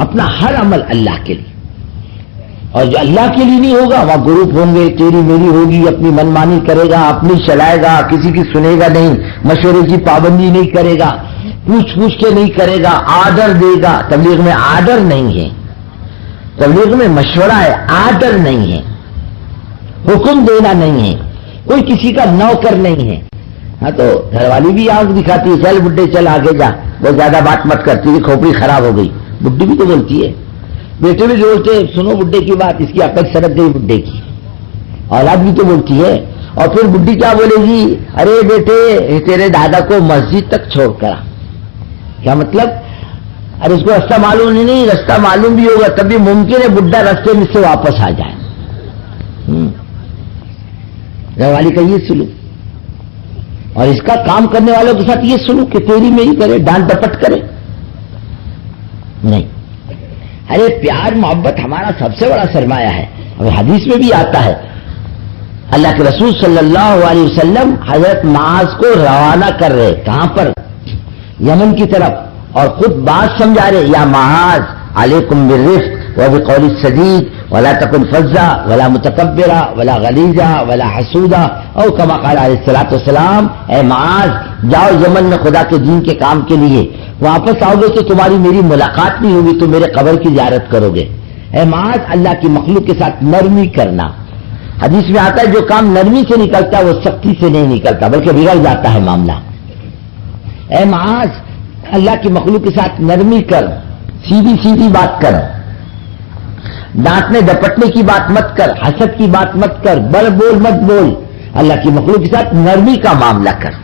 اپنا ہر عمل اللہ کے لیے، اور جو اللہ کے لیے نہیں ہوگا وہاں گروپ ہوں گے، تیری میری ہوگی، اپنی منمانی کرے گا، اپنی چلائے گا، کسی کی سنے گا نہیں، مشورے کی پابندی نہیں کرے گا، پوچھ کے نہیں کرے گا، آرڈر دے گا۔ تبلیغ میں آرڈر نہیں ہے، تبلیغ میں مشورہ ہے، آرڈر نہیں ہے، حکم دینا نہیں ہے، کوئی کسی کا نوکر نہیں ہے۔ ہاں تو گھر والی بھی آنکھ دکھاتی ہے، چل بڈھے چل آگے جا، بہت زیادہ بات مت کرتی، کھوپڑی خراب ہو گئی، بڈھی بھی تو بولتی ہے، بیٹے بھی بولتے سنو بڈھے کی بات، اس کی عقل سڑک گئی بڈھے کی، اولاد بھی تو بولتی ہے۔ اور پھر بڈھی کیا بولے گی، ارے بیٹے تیرے دادا کو مسجد تک چھوڑ کر، کیا مطلب؟ ارے اس کو راستہ معلوم نہیں، راستہ معلوم بھی ہوگا تب بھی ممکن ہے بڈھا راستے میں سے واپس آ جائے۔ گھر والی کا یہ سلوک، اور اس کا کام کرنے والوں کے ساتھ یہ سلوک کہ تیری میری کرے، ڈانٹ ڈپٹ کرے نہیں۔ ارے پیار محبت ہمارا سب سے بڑا سرمایہ ہے۔ اب حدیث میں بھی آتا ہے، اللہ کے رسول صلی اللہ علیہ وسلم حضرت معاذ کو روانہ کر رہے، کہاں پر؟ یمن کی طرف، اور خود بات سمجھا رہے، یا معاذ علیکم بالرفق وبقول السدید ولا تکن فظا ولا متکبرا ولا غلیظا ولا حسودا، او کما قال علیہ الصلوۃ والسلام، اے معاذ جاؤ یمن میں خدا کے دین کے کام کے لیے، واپس آؤ گے تو تمہاری میری ملاقات نہیں ہوگی، تو میرے قبر کی زیارت کرو گے۔ اے معاذ اللہ کی مخلوق کے ساتھ نرمی کرنا۔ حدیث میں آتا ہے جو کام نرمی سے نکلتا ہے وہ سختی سے نہیں نکلتا بلکہ بگڑ جاتا ہے معاملہ۔ اے معاذ اللہ کی مخلوق کے ساتھ نرمی کر، سیدھی سیدھی بات کر، ڈانٹنے ڈپٹنے کی بات مت کر، حسد کی بات مت کر، بڑ بول مت بول، اللہ کی مخلوق کے ساتھ نرمی کا معاملہ کر۔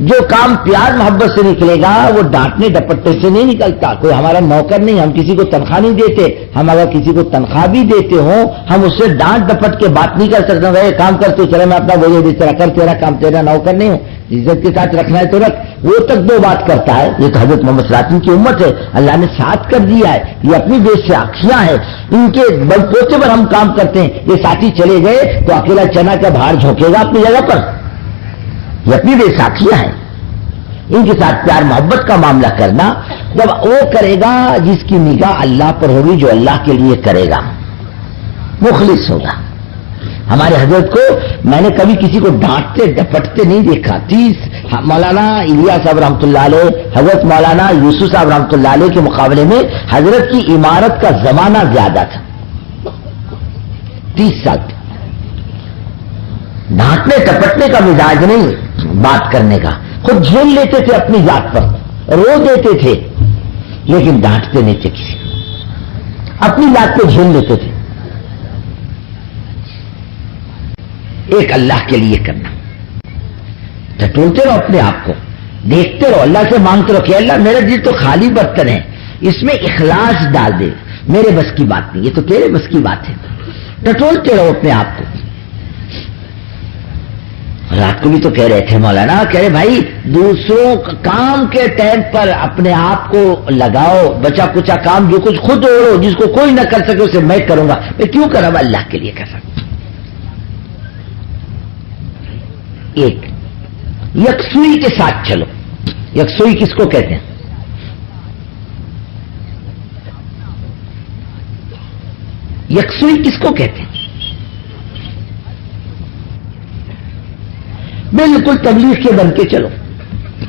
جو کام پیار محبت سے نکلے گا وہ ڈانٹنے ڈپٹنے سے نہیں نکلتا۔ کوئی ہمارا نوکر نہیں، ہم کسی کو تنخواہ نہیں دیتے، ہم اگر کسی کو تنخواہ بھی دیتے ہوں ہم اس سے ڈانٹ ڈپٹ کے بات نہیں کر سکتے، وہ کام کرتے چلے میں اپنا بوجھ بھی طرح کر، تیرا کام، تیرا نوکر نہیں ہوں، عزت کے ساتھ رکھنا ہے تو رکھ، وہ تک دو بات کرتا ہے۔ یہ تو حضرت محمد صلی اللہ علیہ وسلم کی امت ہے، اللہ نے ساتھ کر دیا ہے، یہ اپنی بے ساکھیاں ہیں، ان کے بل پوتے پر ہم کام کرتے ہیں۔ یہ ساتھی چلے گئے تو اکیلا چنا کا بھار جھونکے گا اپنی جگہ پر، یہ اپنی بے ساکھیاں ہیں۔ ان کے ساتھ پیار محبت کا معاملہ کرنا، جب وہ کرے گا جس کی نگاہ اللہ پر ہوگی، جو اللہ کے لیے کرے گا، مخلص ہوگا۔ ہمارے حضرت کو میں نے کبھی کسی کو ڈانٹتے ڈپٹتے نہیں دیکھا۔ مولانا الیاس صاحب رحمۃ اللہ علیہ، حضرت مولانا یوسف صاحب رحمۃ اللہ علیہ کے مقابلے میں حضرت کی عمارت کا زمانہ زیادہ تھا، 30 سال۔ ڈانٹنے ٹپٹنے کا مزاج نہیں، بات کرنے کا، خود جھیل لیتے تھے اپنی ذات پر، رو دیتے تھے لیکن ڈانٹتے نہیں تھے کسی کو، اپنی ذات کو جھیل لیتے تھے۔ ایک اللہ کے لیے کرنا، ٹٹولتے رہو اپنے آپ کو، دیکھتے رہو، اللہ سے مانگتے رہو کہ اللہ میرا دل تو خالی برتن ہے، اس میں اخلاص ڈال دے، میرے بس کی بات نہیں، یہ تو تیرے بس کی بات ہے۔ ٹٹولتے رہو اپنے آپ کو۔ رات کو بھی تو کہہ رہے تھے مولانا، کہہ رہے بھائی دوسروں کام کے ٹائم پر اپنے آپ کو لگاؤ، بچا کچا کام جو کچھ خود اوڑو، جس کو کوئی نہ کر سکے اسے میں کروں گا، میں کیوں کروں، اللہ کے لیے کر سکتا۔ ایک یکسوئی کے ساتھ چلو۔ یکسوئی کس کو کہتے ہیں؟ یکسوئی کس کو کہتے ہیں؟ بالکل تبلیغ کے بن کے چلو۔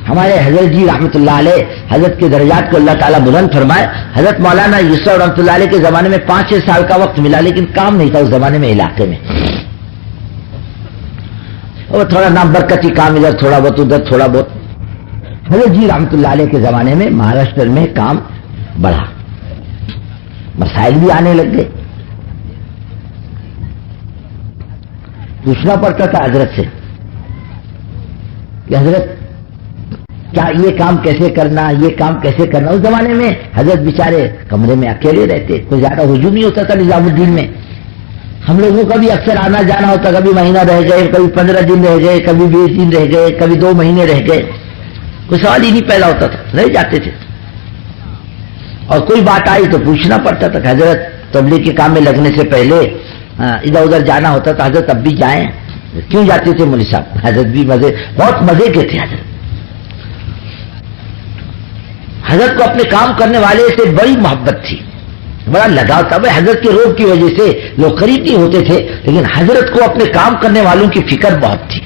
ہمارے حضرت جی رحمۃ اللہ علیہ، حضرت کے درجات کو اللہ تعالیٰ بلند فرمائے، حضرت مولانا یوسف رحمۃ اللہ علیہ کے زمانے میں 5-6 سال کا وقت ملا، لیکن کام نہیں تھا اس زمانے میں علاقے میں، اور تھوڑا نام برکتی کام، ادھر تھوڑا بہت ادھر تھوڑا بہت۔ حضرت جی رحمۃ اللہ علیہ کے زمانے میں مہاراشٹر میں کام بڑھا، مسائل بھی آنے لگ گئے، پوچھنا پڑتا تھا حضرت سے کہ حضرت کیا یہ کام کیسے کرنا، یہ کام کیسے کرنا۔ اس زمانے میں حضرت بیچارے کمرے میں اکیلے رہتے، کوئی زیادہ ہجوم نہیں ہوتا تھا نظام الدین میں، ہم لوگوں کا بھی اکثر آنا جانا ہوتا، کبھی مہینہ رہ گئے، کبھی 15 دن رہ گئے، کبھی 20 دن رہ گئے، کبھی 2 مہینے رہ گئے، کوئی سوال ہی نہیں پیدا ہوتا تھا، رہ جاتے تھے۔ اور کوئی بات آئی تو پوچھنا پڑتا تھا کہ حضرت تبلیغ کے کام میں لگنے سے پہلے ادھر ادھر جانا ہوتا تھا، حضرت اب بھی جائیں؟ کیوں جاتے تھے مولوی صاحب؟ حضرت بھی بہت مزے کے تھے حضرت۔ حضرت کو اپنے کام کرنے والے سے بڑی محبت تھی، بڑا لگاؤ تھا. بھائی حضرت کے روگ کی وجہ سے لوگ قریب نہیں ہوتے تھے، لیکن حضرت کو اپنے کام کرنے والوں کی فکر بہت تھی.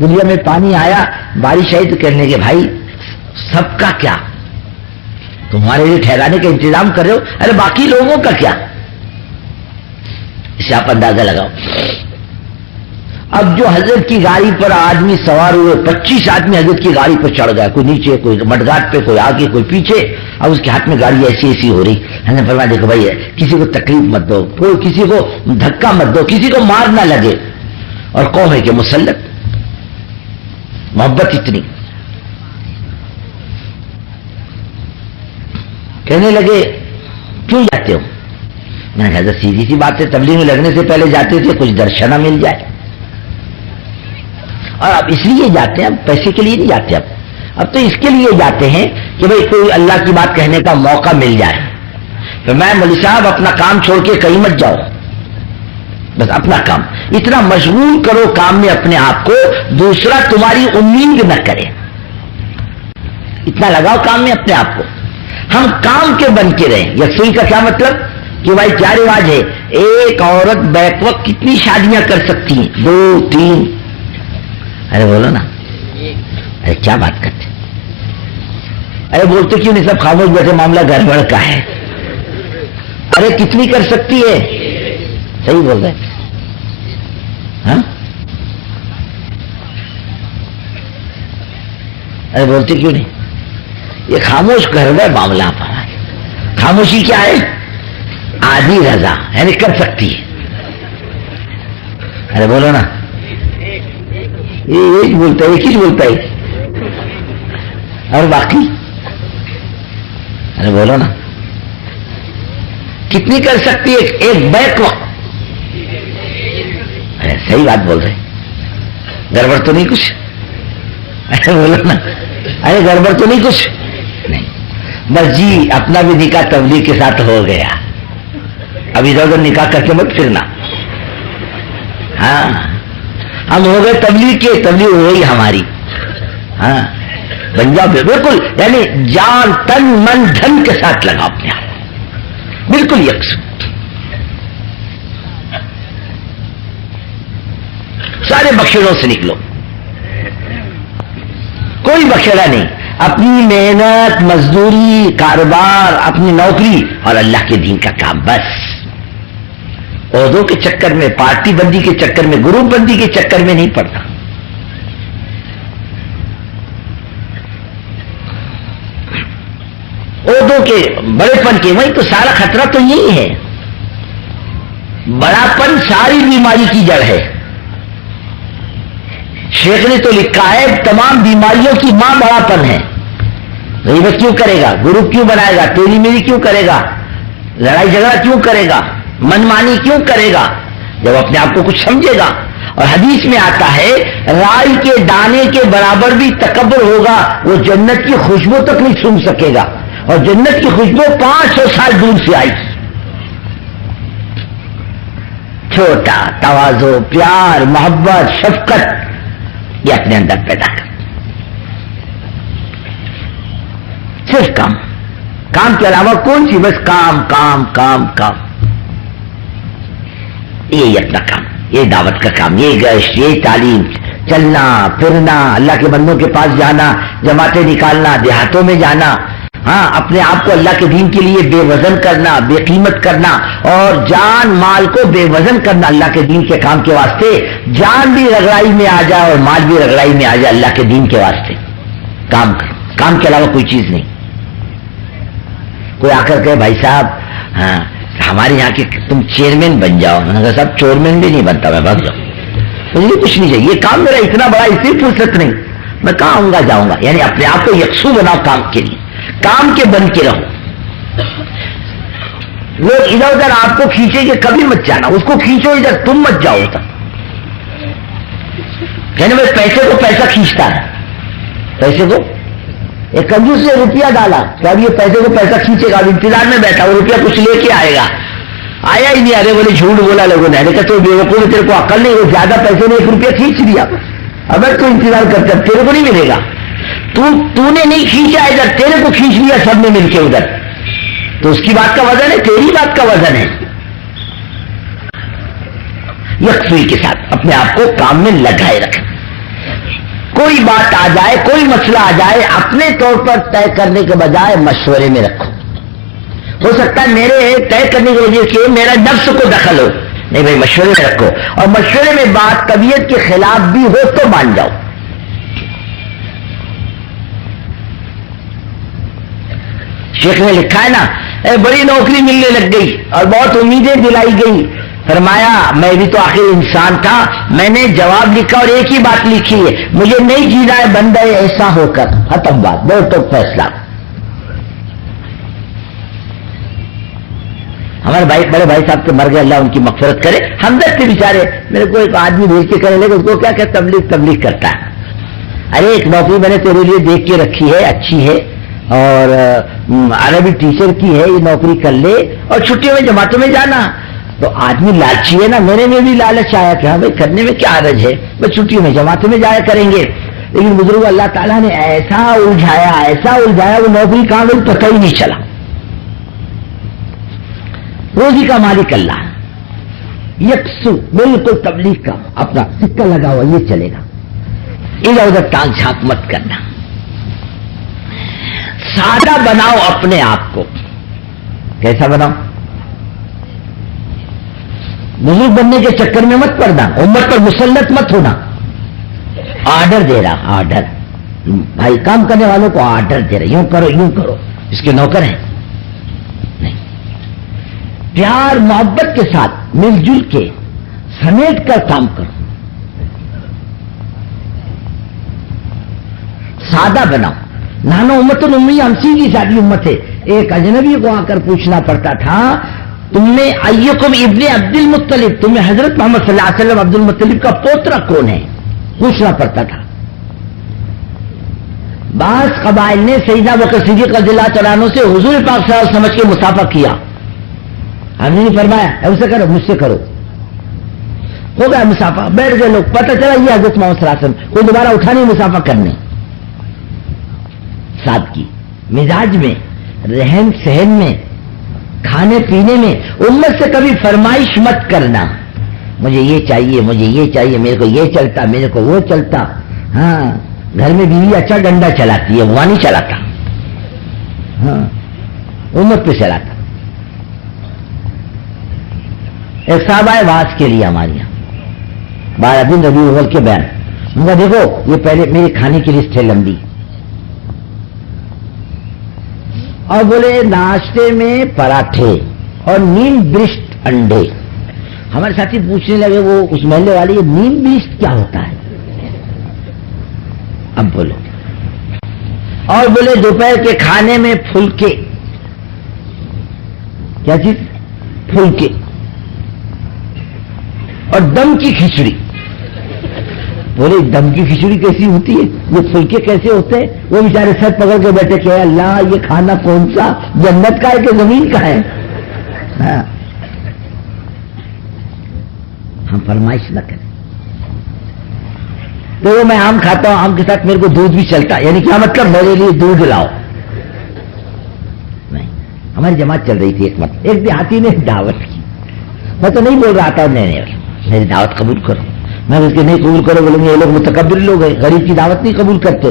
دنیا میں پانی آیا، بارش آئی تو کہنے کے بھائی سب کا کیا، تمہارے لیے ٹھہرانے کا انتظام کر رہے ہو، ارے باقی لوگوں کا کیا. اسے آپ اندازہ لگاؤ. اب جو حضرت کی گاڑی پر آدمی سوار ہوئے، 25 آدمی حضرت کی گاڑی پر چڑھ گیا، کوئی نیچے، کوئی مڈگاٹ پہ، کوئی آگے، کوئی پیچھے. اب اس کے ہاتھ میں گاڑی ایسی ایسی ہو رہی. ہم نے فرمایا دیکھو بھائی کسی کو تکلیف مت دو، کوئی کسی کو دھکا مت دو، کسی کو مار نہ لگے. اور قوم ہے کہ مسلط، محبت اتنی. کہنے لگے کیوں جاتے ہو؟ میں نے کہا حضرت سیدھی سی بات ہے، تبلیغ میں لگنے سے پہلے جاتے تھے کچھ درشنہ مل جائے. اور اب اس لیے جاتے ہیں، اب پیسے کے لیے نہیں جاتے. اب تو اس کے لیے جاتے ہیں کہ بھئی کوئی اللہ کی بات کہنے کا موقع مل جائے. تو میں مولوی صاحب اپنا کام چھوڑ کے کہیں مت جاؤ، بس اپنا کام اتنا مشغول کرو کام میں اپنے آپ کو، دوسرا تمہاری امید نہ کرے. اتنا لگاؤ کام میں اپنے آپ کو. ہم کام کے بن کے رہیں. یکسوئی کا کیا مطلب کہ بھائی کیا رواج ہے، ایک عورت بیک وقت کتنی شادیاں کر سکتی ہیں؟ 2 3. ارے بولو نا، ارے کیا بات کرتے، ارے بولتے کیوں نہیں؟ سب خاموش بیٹھے، معاملہ گڑبڑ کا ہے. ارے کتنی کر سکتی ہے؟ صحیح بول رہے ہاں؟ ارے بولتے کیوں نہیں؟ یہ خاموش گڑبڑ معاملہ. خاموشی کیا ہے؟ آدھی رضا، یعنی کر سکتی ہے. ارے بولو نا، ایک بولتا ہے، ایک ہی بولتا ہے، اور باقی ارے بولو نا کتنی کر سکتی ہے؟ ایک بیک وقت. ارے صحیح بات بول رہے، گڑبڑ تو نہیں کچھ؟ ارے بولو نا، ارے گڑبڑ تو نہیں کچھ؟ نہیں، بس جی اپنا بھی نکاح تبلیغ کے ساتھ ہو گیا. ابھی ادھر ادھر نکاح کر کے مت پھرنا. ہاں ہم ہو گئے تبلیغ کے، تبلیغ ہو گئی ہماری. ہاں بن جاؤ بالکل، یعنی جان تن من دھن کے ساتھ لگا اپنے آپ، بالکل یکساں. سارے بخشڑوں سے نکلو، کوئی بخشڑا نہیں. اپنی محنت، مزدوری، کاروبار، اپنی نوکری اور اللہ کے دین کا کام. بس عہدوں کے چکر میں، پارٹی بندی کے چکر میں، گروپ بندی کے چکر میں نہیں پڑتا. عہدوں کے، بڑے پن کے، وہی تو سارا خطرہ تو یہی ہے. بڑا پن ساری بیماری کی جڑ ہے. شیخ نے تو لکھا ہے تمام بیماریوں کی ماں بڑا پن ہے. غیبت کیوں کرے گا؟ گروپ کیوں بنائے گا؟ تیری میری کیوں کرے گا؟ لڑائی جھگڑا کیوں کرے گا؟ من مانی کیوں کرے گا؟ جب اپنے آپ کو کچھ سمجھے گا. اور حدیث میں آتا ہے رائی کے دانے کے برابر بھی تکبر ہوگا، وہ جنت کی خوشبو تک نہیں سونگھ سکے گا. اور جنت کی خوشبو 500 سال دور سے آئی. چھوٹا تواضع، پیار، محبت، شفقت، یہ اپنے اندر پیدا کر. صرف کام، کام کے علاوہ کون سی؟ بس کام کام کام کام. یہ اپنا کام، یہ دعوت کا کام، یہ گشت، یہ تعلیم، چلنا پھرنا، اللہ کے بندوں کے پاس جانا، جماعتیں نکالنا، دیہاتوں میں جانا. ہاں اپنے آپ کو اللہ کے دین کے لیے بے وزن کرنا، بے قیمت کرنا، اور جان مال کو بے وزن کرنا اللہ کے دین کے کام کے واسطے. جان بھی رگڑائی میں آ جائے اور مال بھی رگڑائی میں آ جائے اللہ کے دین کے واسطے. کام کرو، کام کے علاوہ کوئی چیز نہیں. کوئی آ کر کہ بھائی صاحب ہاں ہمارے یہاں کے تم چیئرمین بن جاؤ. میں نے کہا صاحب چیئرمین بھی نہیں بنتا، میں بھاگ جاؤں، مجھے کچھ نہیں چاہیے. یہ کام میرا اتنا بڑا، اس سے فرصت نہیں، میں کہاں آؤں گا جاؤں گا. یعنی اپنے آپ کو یکسو بناؤ کام کے لیے، کام کے بن کے رہو. لوگ ادھر ادھر آپ کو کھینچیں گے، کبھی مت جانا، اس کو کھینچو ادھر، تم مت جاؤ ادھر. کہنے میں پیسے کو پیسہ کھینچتا ہے، پیسے کو ایک کنجوس نے روپیہ ڈالا کہ اب یہ پیسے کو پیسہ کھینچے گا. اب انتظار میں بیٹھا، وہ روپیہ کچھ لے کے آئے گا، آیا ہی نہیں. ارے بولے جھوٹ بولا لوگوں نے. کہا تو بیوقوف ہے، تیرے کو عقل نہیں، وہ زیادہ پیسے نے 1 روپیہ کھینچ لیا. اب تو انتظار کرتے، اب تیرے کو نہیں ملے گا. تو نے نہیں کھینچا ادھر، تیرے کو کھینچ لیا سب نے مل کے ادھر، تو اس کی بات کا وزن ہے، تیری بات کا وزن ہے. یکسوئی کے ساتھ اپنے آپ کو کام میں لگائے رکھیں. کوئی بات آ جائے، کوئی مسئلہ آ جائے، اپنے طور پر طے کرنے کے بجائے مشورے میں رکھو. ہو سکتا ہے میرے طے کرنے کی وجہ سے میرا نفس کو دخل ہو، نہیں بھائی مشورے میں رکھو، اور مشورے میں بات طبیعت کے خلاف بھی ہو تو مان جاؤ. شیخ نے لکھا ہے نا، بڑی نوکری ملنے لگ گئی اور بہت امیدیں دلائی گئی. فرمایا میں بھی تو آخر انسان تھا، میں نے جواب لکھا اور ایک ہی بات لکھی ہے، مجھے نہیں جینا ہے بندہ ایسا ہو کر. ختم بات، دو ٹوک فیصلہ. ہمارے بھائی، بڑے بھائی صاحب کے مر گئے، اللہ ان کی مغفرت کرے. ہمدرد کے بیچارے، میرے کو ایک آدمی بھیج کے کرنے لگے، اس کو کیا کہ تبلیغ کرتا ہے. ارے ایک نوکری میں نے تیرے لیے دیکھ کے رکھی ہے، اچھی ہے اور عربی ٹیچر کی ہے، یہ نوکری کر لے اور چھٹیوں میں جماعتوں میں جانا. تو آدمی لالچی ہے نا، میرے میں بھی لالچ آیا کہ ہاں بھائی کرنے میں کیا حرج ہے، بس چھٹیوں میں جماعتوں میں جایا کریں گے. لیکن بزرگ اللہ تعالیٰ نے ایسا الجھایا وہ نوکری کہاں گئی پتہ ہی نہیں چلا. روزی کا مالک اللہ، یکسو بالکل تبلیغ کا اپنا سکہ لگا ہوا، یہ چلے گا. ادھر ادھر ٹانگ جھانک مت کرنا. سادہ بناؤ اپنے آپ کو. کیسا بناؤ؟ بزرگ بننے کے چکر میں مت پڑنا، امت پر مسلط مت ہونا. آرڈر دے رہا، آرڈر بھائی کام کرنے والوں کو آرڈر دے رہا، یوں کرو یوں کرو، اس کے نوکر ہیں نہیں. پیار محبت کے ساتھ مل جل کے سمیٹ کر کام کرو. سادہ بناؤ. نانو امت امی ہمسی کی سادی امت ہے. ایک اجنبی کو آ کر پوچھنا پڑتا تھا، تم نے ایکم ابن عبد المطلب، تمہیں حضرت محمد صلی اللہ علیہ وسلم عبد المطلب کا پوترا کون ہے، پوچھنا پڑتا تھا. بعض قبائل نے سیدنا بکر صدیق رضی اللہ تعالیٰ عنہ سے حضور پاک صلی اللہ علیہ وسلم سمجھ کے مسافہ کیا. ہم نے فرمایا ایسے کرو، مجھ سے کرو. ہو گیا مسافہ، بیٹھ گئے لوگ، پتہ چلا یہ حضرت محمد صلی اللہ علیہ وسلم. کوئی دوبارہ اٹھا نہیں مسافہ کرنے. سادگی مزاج میں، رہن سہن میں، کھانے پینے میں. امت سے کبھی فرمائش مت کرنا، مجھے یہ چاہیے، مجھے یہ چاہیے، میرے کو یہ چلتا، میرے کو وہ چلتا. ہاں گھر میں بیوی اچھا ڈنڈا چلاتی ہے، وہاں نہیں چلاتا، ہاں امت پہ چلاتا. ایک صاحب آئے واز کے لیے ہمارے یہاں 12 دن ربیع الاول کے بیان. ان کا دیکھو یہ پہلے میرے کھانے کی لسٹ ہے لمبی، اور بولے ناشتے میں پراٹھے اور نیم برشت انڈے. ہمارے ساتھی پوچھنے لگے وہ اس محلے والی، یہ نیم برشت کیا ہوتا ہے؟ اب بولو. اور بولے دوپہر کے کھانے میں پھلکے. کیا چیز؟ پھلکے اور دم کی کھچڑی. بولے دم کی کھچڑی کیسی ہوتی ہے، یہ پھلکے کیسے ہوتے ہیں؟ وہ بیچارے سر پکڑ کے بیٹھے کہ اللہ یہ کھانا کون سا، جنت کا ہے کہ زمین کا ہے؟ ہاں ہم فرمائش نہ کریں. تو میں آم کھاتا ہوں، آم کے ساتھ میرے کو دودھ بھی چلتا، یعنی کیا مطلب میرے لیے دودھ لاؤ. نہیں. ہماری جماعت چل رہی تھی ایک مرتبہ، ایک دیہاتی نے دعوت کی. میں تو نہیں بول رہا تھا نہیں میری دعوت قبول کرو. میں اس کے نہیں قبول کرو، بولیں گے یہ لوگ متکبر لوگ ہیں، غریب کی دعوت نہیں قبول کرتے.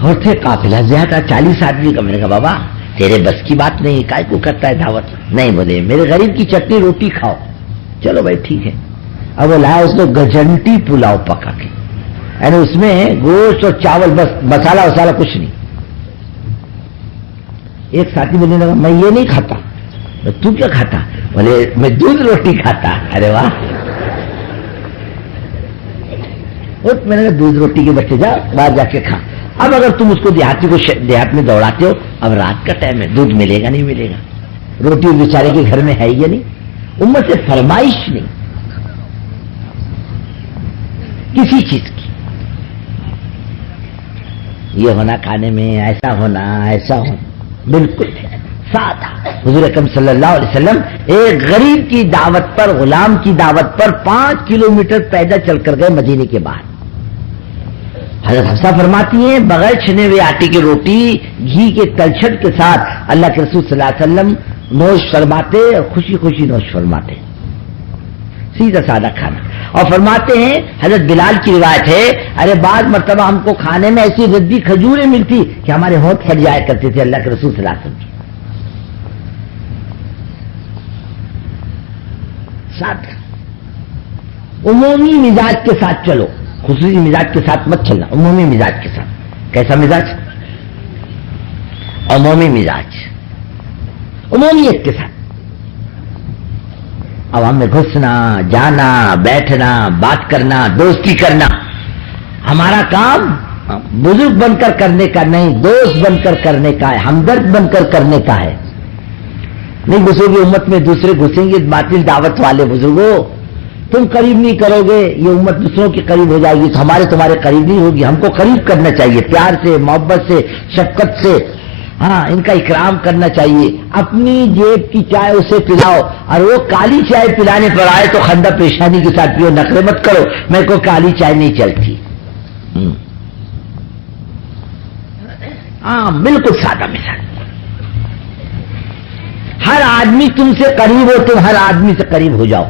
اور تھے قافلہ زیادہ 40 آدمی کا. میں نے کہا بابا تیرے بس کی بات نہیں، کائے کو کرتا ہے دعوت؟ نہیں. بولے میرے غریب کی چٹنی روٹی کھاؤ. چلو بھائی ٹھیک ہے. اب وہ لایا اس کو گجنٹی پلاؤ پکا کے، یعنی اس میں گوشت اور چاول، بس مسالہ وسالہ کچھ نہیں. ایک ساتھی بولنے لگا میں یہ نہیں کھاتا. تو کیا کھاتا؟ بولے میں دودھ روٹی کھاتا. ارے واہ. میں نے کہا دودھ روٹی کے بچے جا باہر جا کے کھا. اب اگر تم اس کو دیہاتی کو دیہات میں دوڑاتے ہو، اب رات کا ٹائم ہے، دودھ ملے گا نہیں ملے گا، روٹی بیچارے کے گھر میں ہے یا نہیں. امت سے فرمائش نہیں کسی چیز کی. یہ ہونا کھانے میں، ایسا ہونا، ایسا ہونا، بالکل سادہ. حضور اکرم صلی اللہ علیہ وسلم ایک غریب کی دعوت پر، غلام کی دعوت پر 5 کلومیٹر پیدل چل کر گئے مدینے کے باہر. حضرت حفصہ فرماتی ہیں بغیر چھنے ہوئے آٹے کی روٹی گھی کے تلچھٹ کے ساتھ اللہ کے رسول صلی اللہ علیہ وسلم نوش فرماتے اور خوشی خوشی نوش فرماتے، سیدھا سادہ کھانا. اور فرماتے ہیں حضرت بلال کی روایت ہے، ارے بعض مرتبہ ہم کو کھانے میں ایسی ردی کھجوریں ملتی کہ ہمارے ہونٹ پھٹ جایا کرتے تھے اللہ کے رسول صلی اللہ علیہ وسلم کی. ساتھ عمومی مزاج کے ساتھ چلو، خصوصی مزاج کے ساتھ مت چلنا، عمومی مزاج کے ساتھ. کیسا مزاج؟ عمومی مزاج، عمومیت کے ساتھ. عوام میں گھسنا، جانا، بیٹھنا، بات کرنا، دوستی کرنا، ہمارا کام بزرگ بن کر کرنے کا نہیں، دوست بن کر کرنے کا ہے، ہمدرد بن کر کرنے کا ہے. نہیں گھسو گے امت میں، دوسرے گھسیں گے باطل دعوت والے. بزرگوں تم قریب نہیں کرو گے، یہ امت دوسروں کے قریب ہو جائے گی تو تمہارے قریب نہیں ہوگی. ہم کو قریب کرنا چاہیے، پیار سے، محبت سے، شفقت سے. ہاں ان کا اکرام کرنا چاہیے. اپنی جیب کی چائے اسے پلاؤ، اور وہ کالی چائے پلانے پر آئے تو خندہ پریشانی کے ساتھ پیو، نخرے مت کرو میرے کو کالی چائے نہیں چلتی. ہاں بالکل سادہ مثال. ہر آدمی تم سے قریب ہو، تم ہر آدمی سے قریب ہو جاؤ.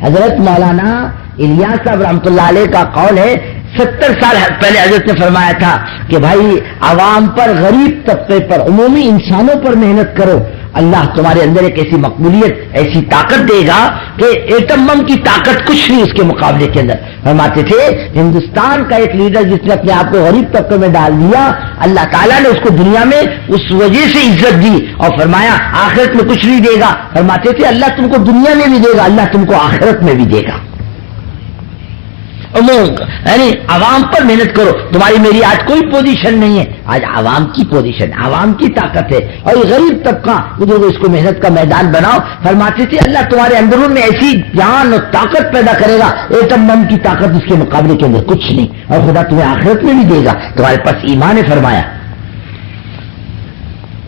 حضرت مولانا الیاس صاحب رحمۃ اللہ علیہ کا قول ہے، 70 سال پہلے حضرت نے فرمایا تھا کہ بھائی عوام پر، غریب طبقے پر، عمومی انسانوں پر محنت کرو، اللہ تمہارے اندر ایک ایسی مقبولیت، ایسی طاقت دے گا کہ ایٹم بم کی طاقت کچھ نہیں اس کے مقابلے کے اندر. فرماتے تھے ہندوستان کا ایک لیڈر جس نے اپنے آپ کو غریب طبقے میں ڈال دیا، اللہ تعالیٰ نے اس کو دنیا میں اس وجہ سے عزت دی اور فرمایا آخرت میں کچھ نہیں دے گا. فرماتے تھے اللہ تم کو دنیا میں بھی دے گا، اللہ تم کو آخرت میں بھی دے گا. یعنی عوام پر محنت کرو. تمہاری میری آج کوئی پوزیشن نہیں ہے، آج عوام کی پوزیشن، عوام کی طاقت ہے. اور یہ غریب طبقہ بزرگ اس کو محنت کا میدان بناؤ. فرماتے تھے اللہ تمہارے اندرون میں ایسی جان اور طاقت پیدا کرے گا، ایٹم بم کی طاقت اس کے مقابلے کے اندر کچھ نہیں. اور خدا تمہیں آخرت میں بھی دے گا، تمہارے پاس ایمان ہے. فرمایا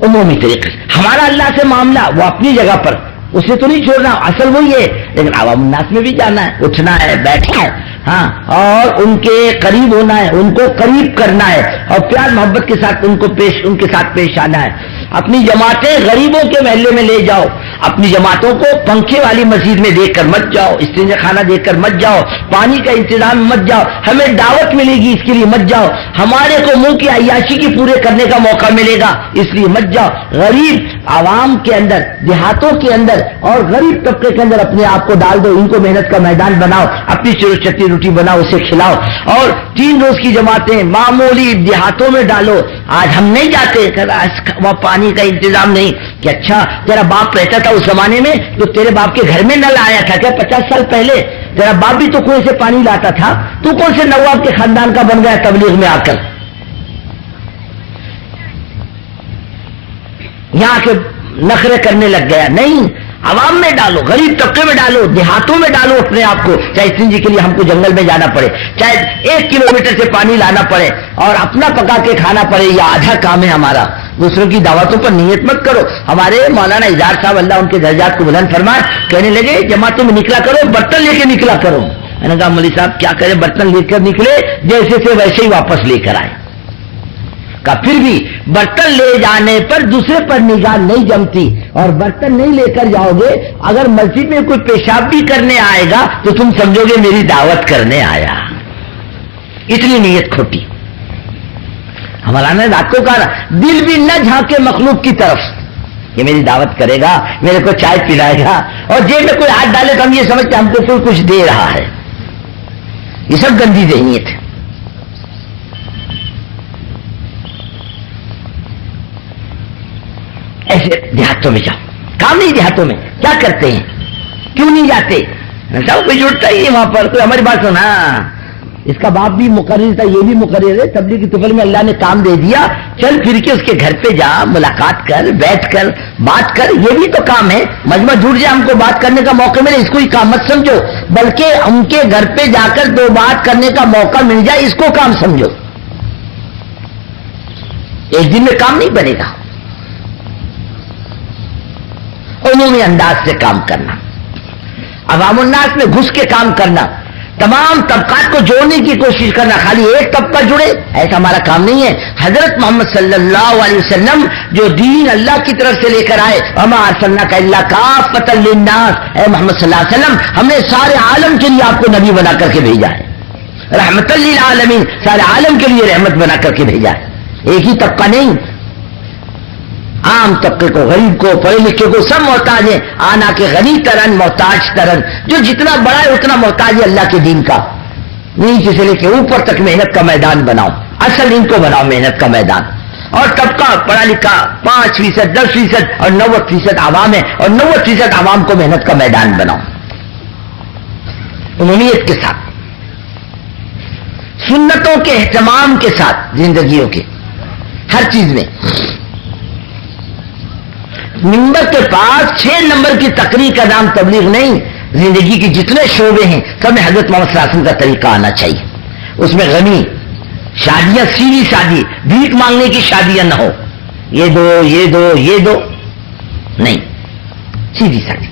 عمومی طریقے سے ہمارا اللہ سے معاملہ وہ اپنی جگہ پر، اسے تو نہیں چھوڑنا، اصل وہی ہے، لیکن عوام الناس میں بھی جانا ہے، اٹھنا ہے، بیٹھنا ہے. ہاں اور ان کے قریب ہونا ہے، ان کو قریب کرنا ہے اور پیار محبت کے ساتھ ان کے ساتھ پیش آنا ہے. اپنی جماعتیں غریبوں کے محلے میں لے جاؤ. اپنی جماعتوں کو پنکھے والی مسجد میں دیکھ کر مت جاؤ، استنجا خانہ دیکھ کر مت جاؤ، پانی کا انتظام مت جاؤ، ہمیں دعوت ملے گی اس کے لیے مت جاؤ، ہمارے کو منہ کی عیاشی کی پورے کرنے کا موقع ملے گا اس لیے مت جاؤ. غریب عوام کے اندر، دیہاتوں کے اندر اور غریب طبقے کے اندر اپنے آپ کو ڈال دو، ان کو محنت کا میدان بناؤ، اپنی چٹی روٹی بناؤ، اسے کھلاؤ. اور 3 روز کی جماعتیں معمولی دیہاتوں میں ڈالو. آج ہم نہیں جاتے، وہاں پانی کا انتظام نہیں. کہ اچھا تیرا باپ رہتا تھا اس زمانے میں تو تیرے باپ کے گھر میں نل آیا تھا کیا 50 سال پہلے؟ تیرا باپ بھی تو کنویں سے پانی لاتا تھا، تو کون سے نواب کے خاندان کا بن گیا تبلیغ میں آ کر؟ یہاں کے نخرے کرنے لگ گیا. نہیں، عوام میں ڈالو، غریب طبقے میں ڈالو، دیہاتوں میں ڈالو اپنے آپ کو. چاہے استنجی کے لیے ہم کو جنگل میں جانا پڑے، چاہے 1 کلومیٹر سے پانی لانا پڑے اور اپنا پکا کے کھانا پڑے، یہ آدھا کام ہے ہمارا. دوسروں کی دعوتوں پر نیت مت کرو. ہمارے مولانا اظہار صاحب اللہ ان کے درجات کو بلند فرمائے کہنے لگے جماعتوں میں نکلا کرو، برتن لے کے نکلا کرو. میں نے کہا مولوی صاحب کیا کرے، برتن لے کر نکلے جیسے سے ویسے ہی واپس لے کر آئے. کا پھر بھی برتن لے جانے پر دوسرے پر نگاہ نہیں جمتی، اور برتن نہیں لے کر جاؤ گے، اگر مسجد میں کوئی پیشاب بھی کرنے آئے گا تو تم سمجھو گے میری دعوت کرنے آیا. اتنی نیت کھوٹی. ہمارا نے رات کو کہا دل بھی نہ جھانکے مخلوق کی طرف، یہ میری دعوت کرے گا، میرے کو چائے پلائے گا، اور جیب میں کوئی ہاتھ ڈالے تو ہم یہ سمجھتے ہم کو کوئی کچھ دے رہا ہے. یہ سب گندی ذہنیت ہے. ایسے دیہاتوں میں جاؤ. کام نہیں دیہاتوں میں کیا کرتے ہیں، کیوں نہیں جاتے؟ سب کوئی جڑتا ہی ہے وہاں پر. کوئی ہماری بات سنا، اس کا باپ بھی مقرر تھا، یہ بھی مقرر ہے، تبلیغ کی طفل میں اللہ نے کام دے دیا، چل پھر کے اس کے گھر پہ جا، ملاقات کر، بیٹھ کر بات کر. یہ بھی تو کام ہے. مجمع جڑ جائے، ہم کو بات کرنے کا موقع ملے، اس کو ہی کام مت سمجھو، بلکہ ان کے گھر پہ جا کر 2 بات کرنے کا موقع مل جائے اس کو کام سمجھو. ایک دن میں کام نہیں بنے گا. عمومی انداز سے کام کرنا، عوام الناس میں گھس کے کام کرنا. تمام طبقات کو جوڑنے کی کوشش کرنا، خالی ایک طبقہ جڑے ایسا ہمارا کام نہیں ہے۔ حضرت محمد صلی اللہ علیہ وسلم جو دین اللہ کی طرف سے لے کر آئے، وما ارسلناک الا کافۃ للناس، اے محمد صلی اللہ علیہ وسلم ہم نے سارے عالم کے لیے آپ کو نبی بنا کر کے بھیجا ہے، رحمت للعالمین، سارے عالم کے لیے رحمت بنا کر کے بھیجا ہے۔ ایک ہی طبقہ نہیں، عام طبقے کو، غریب کو، پڑھے لکھے کو، سب محتاج ہیں۔ آنا کے غنی ترن محتاج ترن، جو جتنا بڑا ہے اتنا محتاج ہے اللہ کے دین کا۔ نیچے سے لے کے اوپر تک محنت کا میدان بناؤ، اصل ان کو بناؤ محنت کا میدان۔ اور طبقہ پڑھا لکھا 5%، 10% اور 90% عوام ہے، اور 90% عوام کو محنت کا میدان بناؤ عمومیت کے ساتھ، سنتوں کے اہتمام کے ساتھ، زندگیوں کے ہر چیز میں۔ منبر کے پاس 6 نمبر کی تقریر کا نام تبلیغ نہیں، زندگی کے جتنے شعبے ہیں سب میں حضرت محمد صلی اللہ علیہ وسلم کا طریقہ آنا چاہیے۔ اس میں غنی شادیاں، سیدھی شادی، بھیک مانگنے کی شادیاں نہ ہو، یہ دو یہ دو یہ دو نہیں، سیدھی شادی۔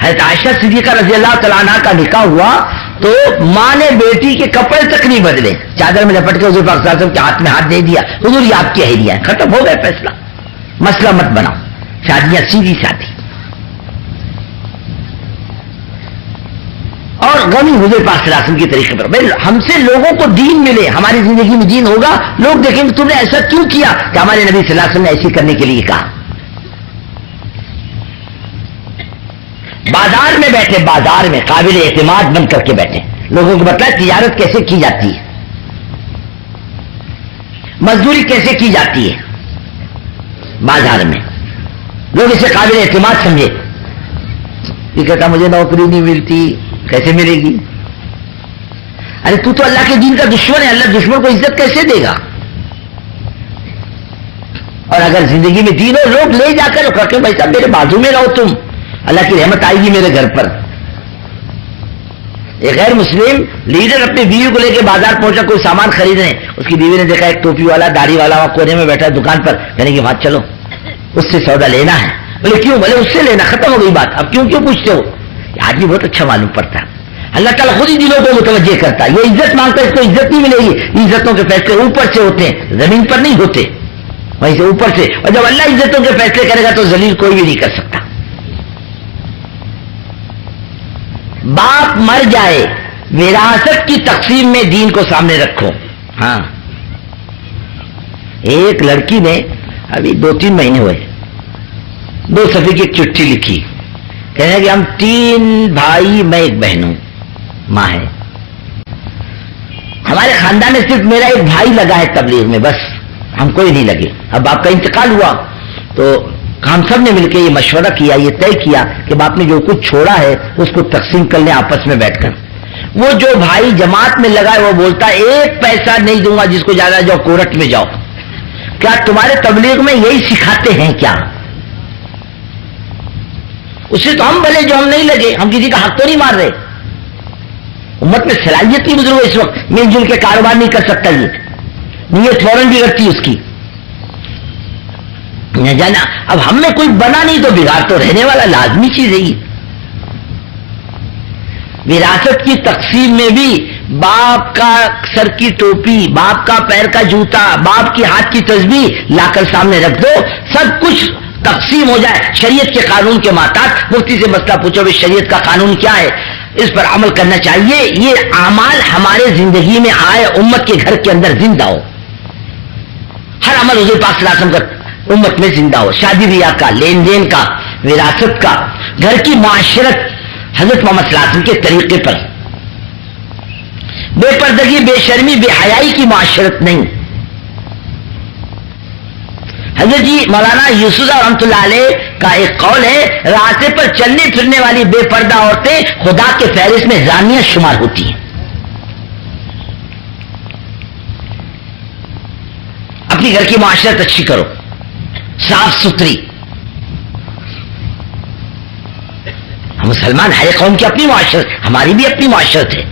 حضرت عائشہ صدیقہ رضی اللہ تعالیٰ عنہ کا نکاح ہوا تو ماں نے بیٹی کے کپڑے تک نہیں بدلے، چادر میں لپٹ کے حضور پاک صلی اللہ علیہ وسلم کے ہاتھ میں ہاتھ دے دیا، حضور یہ آپ کی ہدیہ ہے، ختم ہو گئے فیصلہ، مسئلہ مت بناؤ، شادیاں سیدھی شادی۔ اور غنی حضور پاک صلی اللہ علیہ وسلم کے طریقے پر، بھائی ہم سے لوگوں کو دین ملے، ہماری زندگی میں دین ہوگا، لوگ دیکھیں گے تم نے ایسا کیوں کیا کہ ہمارے نبی صلی اللہ علیہ وسلم نے ایسی کرنے کے لیے کہا۔ بازار میں بیٹھے، بازار میں قابل اعتماد بن کر کے بیٹھے، لوگوں کو بتائیں تجارت کیسے کی جاتی ہے، مزدوری کیسے کی جاتی ہے بازار میں، لوگ اسے قابل اعتماد سمجھے۔ یہ کہتا مجھے نوکری نہیں ملتی، کیسے ملے گی؟ ارے تو اللہ کے دین کا دشمن ہے، اللہ دشمن کو عزت کیسے دے گا؟ اور اگر زندگی میں دین ہو، لوگ لے جا کر کہ بھائی صاحب میرے بازو میں رہو، تم اللہ کی رحمت آئے گی میرے گھر پر۔ ایک غیر مسلم لیڈر اپنی بیوی کو لے کے بازار پہنچا کوئی سامان خریدنے، اس کی بیوی نے دیکھا ایک ٹوپی والا داڑھی والا وہاں کونے میں بیٹھا ہے دکان پر، کہنے کی بات چلو اس سے سودا لینا ہے۔ بولے کیوں؟ بولے اس سے لینا، ختم ہو گئی بات، اب کیوں پوچھتے ہو؟ آدمی بہت اچھا معلوم پڑتا ہے، اللہ تعالیٰ خود ہی دلوں کو متوجہ کرتا ہے۔ یہ عزت مانگتا ہے، اس کو عزت نہیں ملے گی، عزتوں کے فیصلے اوپر سے ہوتے ہیں، زمین پر نہیں ہوتے، وہیں سے اوپر سے، اور جب اللہ عزتوں کے فیصلے کرے گا تو ذلیل کوئی بھی نہیں کر سکتا۔ باپ مر جائے، وراثت کی تقسیم میں دین کو سامنے رکھو۔ ہاں، ایک لڑکی نے ابھی 2-3 مہینے ہوئے 2 صفحے کی ایک چٹھی لکھی، کہنے کہ ہم 3 بھائی، میں ایک بہن ہوں، ماں ہے، ہمارے خاندان میں صرف میرا ایک بھائی لگا ہے تبلیغ میں، بس ہم کوئی نہیں لگے۔ اب باپ کا انتقال ہوا تو ہم سب نے مل کے یہ مشورہ کیا، یہ طے کیا کہ باپ نے جو کچھ چھوڑا ہے اس کو تقسیم کر لیں آپس میں بیٹھ کر۔ وہ جو بھائی جماعت میں لگا ہے وہ بولتا ہے 1 پیسہ نہیں دوں گا، جس کو جانا جاؤ کورٹ میں جاؤ۔ کیا تمہارے تبلیغ میں یہی سکھاتے ہیں کیا؟ اسے تو ہم بھلے جو ہم نہیں لگے، ہم کسی کا حق تو نہیں مار رہے۔ امت میں صلاحیت نہیں بزرگ اس وقت مل جل کے کاروبار نہیں کر سکتا، یہ نیت فوراً بگڑتی اس کی نہ جانا۔ اب ہم میں کوئی بنا نہیں تو بگاڑ تو رہنے والا لازمی چیز ہے یہ۔ وراثت کی تقسیم میں بھی باپ کا سر کی ٹوپی، باپ کا پیر کا جوتا، باپ کی ہاتھ کی تسبیح لا کر سامنے رکھ دو، سب کچھ تقسیم ہو جائے شریعت کے قانون کے ماتحت۔ مفتی سے مسئلہ پوچھو بھی شریعت کا قانون کیا ہے، اس پر عمل کرنا چاہیے، یہ اعمال ہمارے زندگی میں آئے، امت کے گھر کے اندر زندہ ہو، ہر عمل حضور پاک صلی اللہ علیہ وسلم کا امت میں زندہ ہو، شادی بیاہ کا، لین دین کا، وراثت کا، گھر کی معاشرت حضرت محمد صلی اللہ علیہ وسلم کے طریقے پر، بے پردگی، بے شرمی، بے حیائی کی معاشرت نہیں۔ حضرت جی مولانا یوسف رحمۃ اللہ علیہ کا ایک قول ہے، راستے پر چلنے پھرنے والی بے پردہ عورتیں خدا کے فہرست میں زانیہ شمار ہوتی ہیں۔ اپنی گھر کی معاشرت اچھی کرو، صاف ستھری۔ ہم مسلمان ہر قوم کی اپنی معاشرت، ہماری بھی اپنی معاشرت ہے،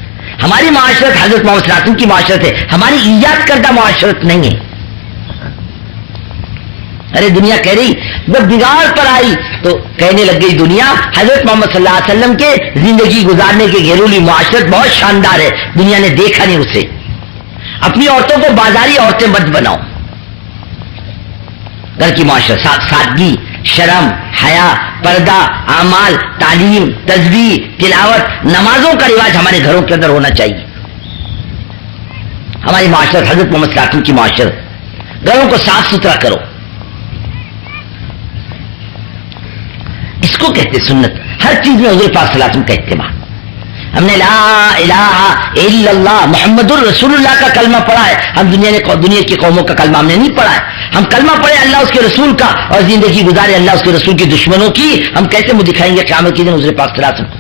ہماری معاشرت حضرت محمد صلی اللہ علیہ وسلم کی معاشرت ہے، ہماری ایجاد کردہ معاشرت نہیں ہے۔ ارے دنیا کہہ رہی جب بگاڑ پر آئی تو کہنے لگ گئی دنیا حضرت محمد صلی اللہ علیہ وسلم کے زندگی گزارنے کے گھریلو معاشرت بہت شاندار ہے، دنیا نے دیکھا نہیں اسے. اپنی عورتوں کو بازاری عورتیں مت بناؤ. گھر کی معاشرت سادگی، شرم، حیا، پردہ، اعمال، تعلیم، تسبیح، تلاوت، نمازوں کا رواج ہمارے گھروں کے اندر ہونا چاہیے. ہماری معاشرت حضرت محمد صلی اللہ علیہ وسلم کی معاشرت، گھروں کو صاف ستھرا کرو. اس کو کہتے سنت. ہر چیز میں حضور پاک صلی اللہ علیہ وسلم کا اتباع. ہم نے لا الہ الا اللہ محمد الرسول اللہ کا کلمہ پڑھا ہے. ہم دنیا کی قوموں کا کلمہ ہم نے نہیں پڑھا ہے. ہم کلمہ پڑھے اللہ اس کے رسول کا اور زندگی گزارے اللہ اس کے رسول کی دشمنوں کی. ہم کیسے منہ دکھائیں گے قیامت کے دن حضور پاک صلی اللہ علیہ وسلم؟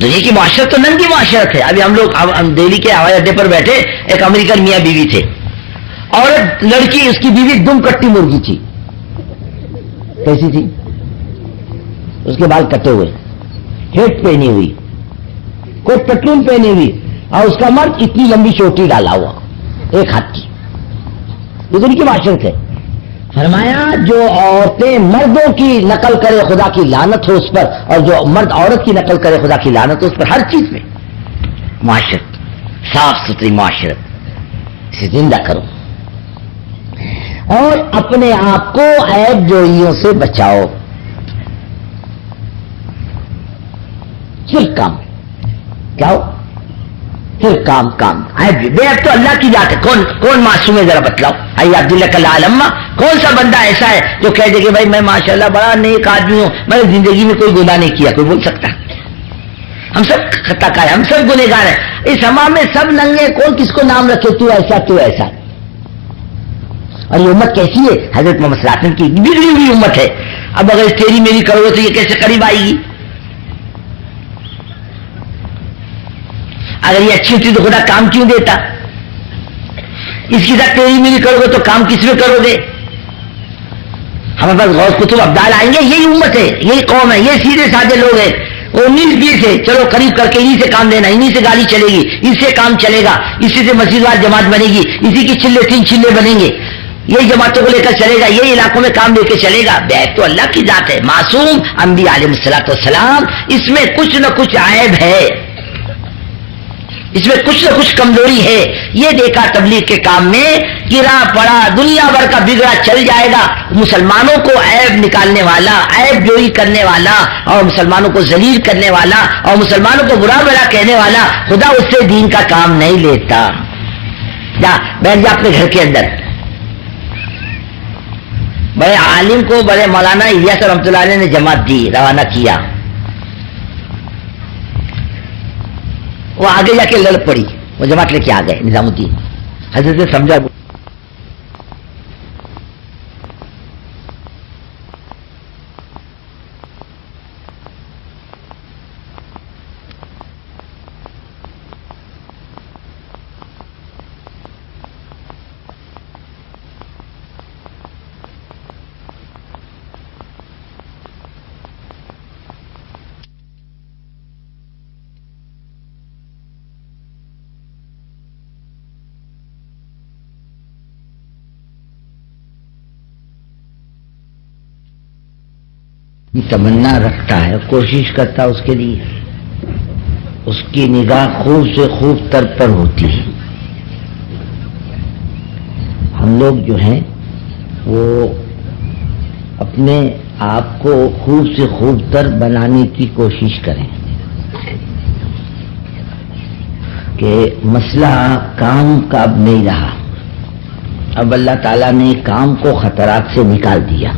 دنیا کی معاشرت تو ننگی معاشرت ہے. ابھی ہم دہلی کے ہوائی اڈے پر بیٹھے، ایک امریکن میاں بیوی تھے. عورت لڑکی اس کی بیوی دم کٹی مرغی تھی. کیسی تھی؟ اس کے بال کٹے ہوئے، ہیٹ پہنی ہوئی، کوئی پٹلون پہنی ہوئی، اور اس کا مرد اتنی لمبی چوٹی ڈالا ہوا ایک ہاتھ کی. یہ دنیا کی معاشرت ہے. فرمایا جو عورتیں مردوں کی نقل کرے خدا کی لعنت ہو اس پر، اور جو مرد عورت کی نقل کرے خدا کی لعنت ہو اس پر. ہر چیز میں معاشرت، صاف ستھری معاشرت، اسے زندہ کرو اور اپنے آپ کو عیب جوئیوں سے بچاؤ. پھر کام کیا ہو؟ پھر کام عیب بے عیب تو اللہ کی ذات ہے. کون معصوم ہے ذرا بتلاؤ. آئی عبداللہ کل عالم، کون سا بندہ ایسا ہے جو کہہ دے کہ بھائی میں ماشاءاللہ بڑا نیک آدمی ہوں، میں نے زندگی میں کوئی گناہ نہیں کیا؟ کوئی بول سکتا ہے؟ ہم سب خطا کار ہیں، ہم سب گنہگار ہیں. اس ہمام میں سب ننگے، کون کس کو نام رکھے تو ایسا تو ایسا. اور یہ امت کیسی ہے؟ حضرت محمد صلی اللہ علیہ وسلم کی بگڑی ہوئی امت ہے. اب اگر تیری میری کرو تو یہ کیسے قریب آئے گی؟ اگر یہ اچھی ہوتی تو خدا کام کیوں دیتا؟ اس کی ساتھ تیری میری کرو گے تو کام کس میں کرو گے؟ ہمارے پاس غوث کتب ابدال آئیں گے. یہی امت ہے، یہی قوم ہے، یہ سیدھے سادے لوگ ہیں. وہ 19-20 ہے، چلو قریب کر کے انہیں سے کام دینا، انہیں سے گاڑی چلے گی، اس سے کام چلے گا، اسی سے مسجد وار جماعت بنے گی، اسی کی چلے 3 چلے بنیں گے، یہی جماعتوں کو لے کر چلے گا، یہی علاقوں میں کام لے کے چلے گا. بیعت تو اللہ کی ذات ہے. معصوم انبیاء علیہ الصلوۃ والسلام، اس میں کچھ نہ کچھ عیب ہے، اس میں کچھ نہ کچھ کمزوری ہے. یہ دیکھا تبلیغ کے کام میں گرا پڑا دنیا بھر کا بگڑا چل جائے گا. مسلمانوں کو عیب نکالنے والا، عیب جوئی کرنے والا، اور مسلمانوں کو ذلیل کرنے والا، اور مسلمانوں کو برا بھلا کہنے والا، خدا اس سے دین کا کام نہیں لیتا. جا بیٹھ جا اپنے گھر کے اندر. بڑے عالم کو بڑے مولانا الیاس رحمۃ اللہ علیہ نے جماعت دی، روانہ کیا. وہ آگے جا کے لڑ پڑی، وہ جماعت لے کے آ گئے نظام الدین. حضرت نے سمجھا تمنا رکھتا ہے، کوشش کرتا اس کے لیے، اس کی نگاہ خوب سے خوب تر پر ہوتی ہے. ہم لوگ جو ہیں وہ اپنے آپ کو خوب سے خوب تر بنانے کی کوشش کریں کہ مسئلہ کام کا اب نہیں رہا. اب اللہ تعالیٰ نے کام کو خطرات سے نکال دیا.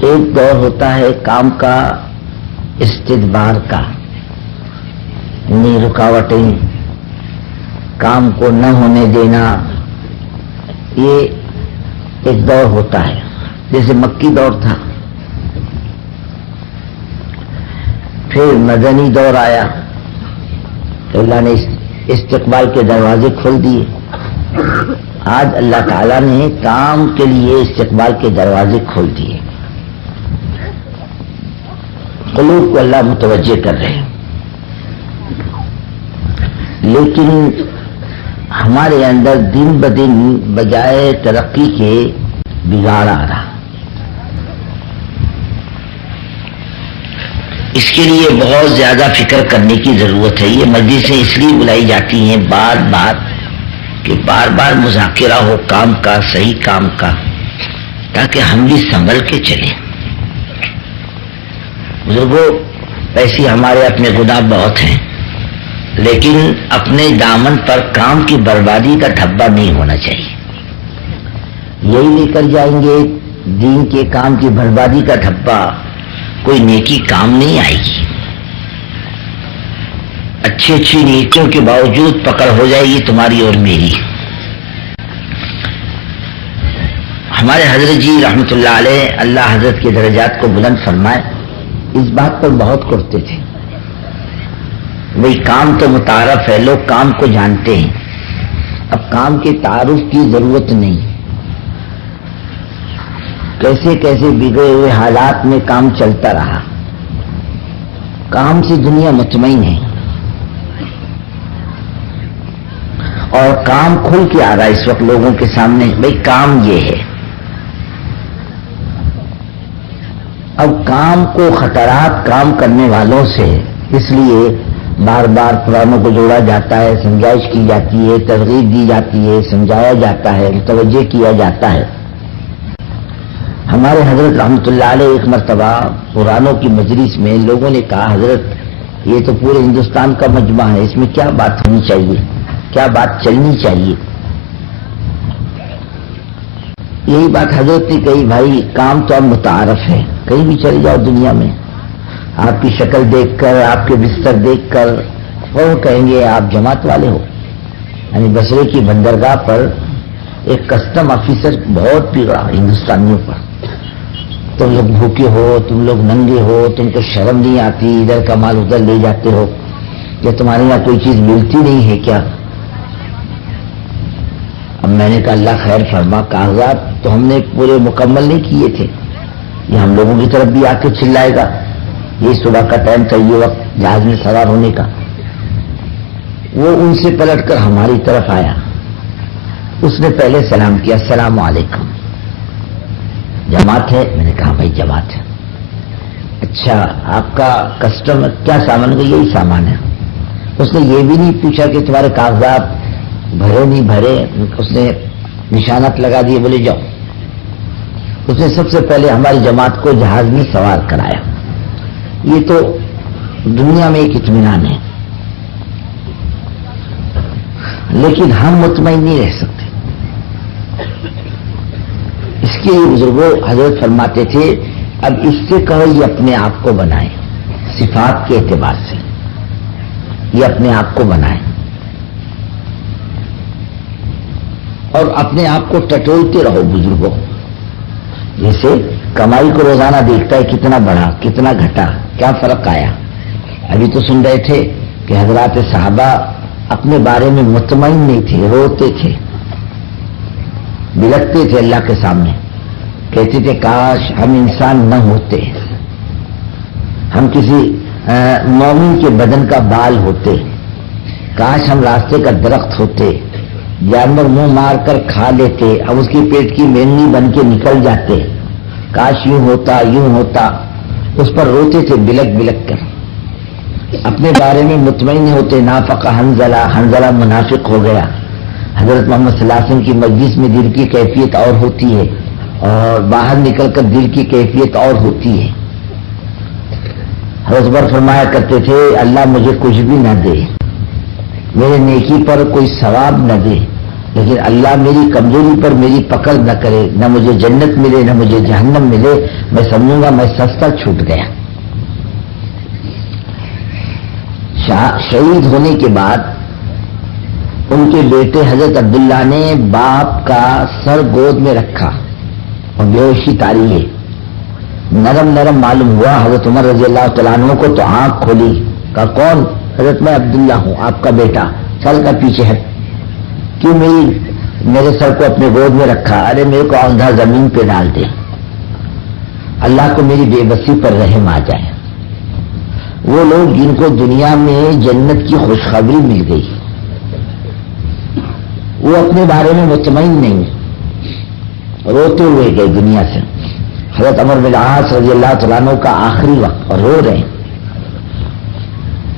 ایک دور ہوتا ہے کام کا استدبار کا، یعنی رکاوٹیں، کام کو نہ ہونے دینا، یہ ایک دور ہوتا ہے جیسے مکی دور تھا. پھر مدنی دور آیا تو اللہ نے استقبال کے دروازے کھول دیے. آج اللہ تعالیٰ نے کام کے لیے استقبال کے دروازے کھول دیے. قلوب کو اللہ متوجہ کر رہے ہیں، لیکن ہمارے اندر دن بدن بجائے ترقی کے بگاڑ آ رہا. اس کے لیے بہت زیادہ فکر کرنے کی ضرورت ہے. یہ مجلسیں اس لیے بلائی جاتی ہیں بار بار کہ بار بار مذاکرہ ہو کام کا، صحیح کام کا، تاکہ ہم بھی سنبھل کے چلیں. بزرگوں، ایسی ہمارے اپنے گناہ بہت ہیں، لیکن اپنے دامن پر کام کی بربادی کا دھبا نہیں ہونا چاہیے. یہی لے کر جائیں گے دین کے کام کی بربادی کا دھبا، کوئی نیکی کام نہیں آئے گی. اچھی اچھی نیکیوں کے باوجود پکڑ ہو جائے گی تمہاری اور میری. ہمارے حضرت جی رحمت اللہ علیہ، اللہ حضرت کے درجات کو بلند فرمائے، اس بات پر بہت کرتے تھے. وہی کام تو متعارف ہے، لوگ کام کو جانتے ہیں، اب کام کے تعارف کی ضرورت نہیں. کیسے کیسے بگڑے ہوئے حالات میں کام چلتا رہا. کام سے دنیا مطمئن ہے اور کام کھل کے آ رہا ہے اس وقت لوگوں کے سامنے. بھئی کام یہ ہے. اب کام کو خطرات کام کرنے والوں سے، اس لیے بار بار پرانوں کو جوڑا جاتا ہے، سمجھائش کی جاتی ہے، ترغیب دی جاتی ہے، سمجھایا جاتا ہے، متوجہ کیا جاتا ہے. ہمارے حضرت رحمت اللہ علیہ ایک مرتبہ پرانوں کی مجلس میں لوگوں نے کہا، حضرت یہ تو پورے ہندوستان کا مجمع ہے، اس میں کیا بات ہونی چاہیے، کیا بات چلنی چاہیے. یہی بات حضرت نے کہی، بھائی کام تو اب متعارف ہے، کہیں بھی چلے جاؤ دنیا میں، آپ کی شکل دیکھ کر، آپ کے بستر دیکھ کر وہ کہیں گے آپ جماعت والے ہو. یعنی بصرے کی بندرگاہ پر ایک کسٹم آفیسر بہت بگڑا ہندوستانیوں پر. تم لوگ بھوکے ہو، تم لوگ ننگے ہو، تم کو شرم نہیں آتی، ادھر کا مال ادھر لے جاتے ہو، یا تمہارے یہاں کوئی چیز ملتی نہیں ہے کیا. اب میں نے کہا اللہ خیر فرما، کاغذات تو ہم نے پورے مکمل نہیں کیے تھے، یہ ہم لوگوں کی طرف بھی آ کے چلائے گا. یہ صبح کا ٹائم تھا، یہ وقت جہاز میں سوار ہونے کا. وہ ان سے پلٹ کر ہماری طرف آیا. اس نے پہلے سلام کیا، السلام علیکم، جماعت ہے؟ میں نے کہا بھائی جماعت ہے. اچھا آپ کا کسٹمر کیا سامان کا؟ یہی سامان ہے. اس نے یہ بھی نہیں پوچھا کہ تمہارے کاغذات بھرے نہیں بھرے، اس نے نشانات لگا دیے، بولے جاؤ. اس نے سب سے پہلے ہماری جماعت کو جہاز میں سوار کرایا. یہ تو دنیا میں ایک اطمینان ہے، لیکن ہم مطمئن نہیں رہ سکتے. اس کے لیے بزرگوں حضرت فرماتے تھے اب اس سے کہو یہ اپنے آپ کو بنائیں، صفات کے اعتبار سے یہ اپنے آپ کو بنائیں اور اپنے آپ کو ٹٹولتے رہو. بزرگوں جیسے کمائی کو روزانہ دیکھتا ہے، کتنا بڑھا کتنا گھٹا، کیا فرق آیا. ابھی تو سن رہے تھے کہ حضرات صحابہ اپنے بارے میں مطمئن نہیں تھے، روتے تھے، بلکتے تھے اللہ کے سامنے، کہتے تھے کاش ہم انسان نہ ہوتے، ہم کسی مومن کے بدن کا بال ہوتے، کاش ہم راستے کا درخت ہوتے، جانور منہ مار کر کھا لیتے، اب اس کی پیٹ کی مینی بن کے نکل جاتے، کاش یوں ہوتا یوں ہوتا. اس پر روتے تھے بلک بلک کر، اپنے بارے میں مطمئن نہیں ہوتے. نافق حنظلہ منافق ہو گیا. حضرت محمد صلی اللہ علیہ وسلم کی مجلس میں دل کی کیفیت اور ہوتی ہے اور باہر نکل کر دل کی کیفیت اور ہوتی ہے. حضرت عمر فرمایا کرتے تھے اللہ مجھے کچھ بھی نہ دے، میرے نیکی پر کوئی ثواب نہ دے، لیکن اللہ میری کمزوری پر میری پکڑ نہ کرے، نہ مجھے جنت ملے نہ مجھے جہنم ملے، میں سمجھوں گا میں سستا چھوٹ گیا. شہید ہونے کے بعد ان کے بیٹے حضرت عبداللہ نے باپ کا سر گود میں رکھا اور بے ہوشی تاری ہے. نرم نرم معلوم ہوا. حضرت عمر رضی اللہ تعالیٰ عنہ کو تو آنکھ کھولی، کہا کون؟ حضرت میں عبداللہ ہوں آپ کا بیٹا. چل کر پیچھے ہٹ، کیوں میرے سر کو اپنے گود میں رکھا؟ ارے میرے کو آدھا زمین پہ ڈال دے، اللہ کو میری بے بسی پر رحم آ جائے. وہ لوگ جن کو دنیا میں جنت کی خوشخبری مل گئی، وہ اپنے بارے میں مطمئن نہیں، روتے ہوئے گئے دنیا سے. حضرت عمرو بن العاص رضی اللہ تعالیٰ عنہ کا آخری وقت، اور رو رہے ہیں.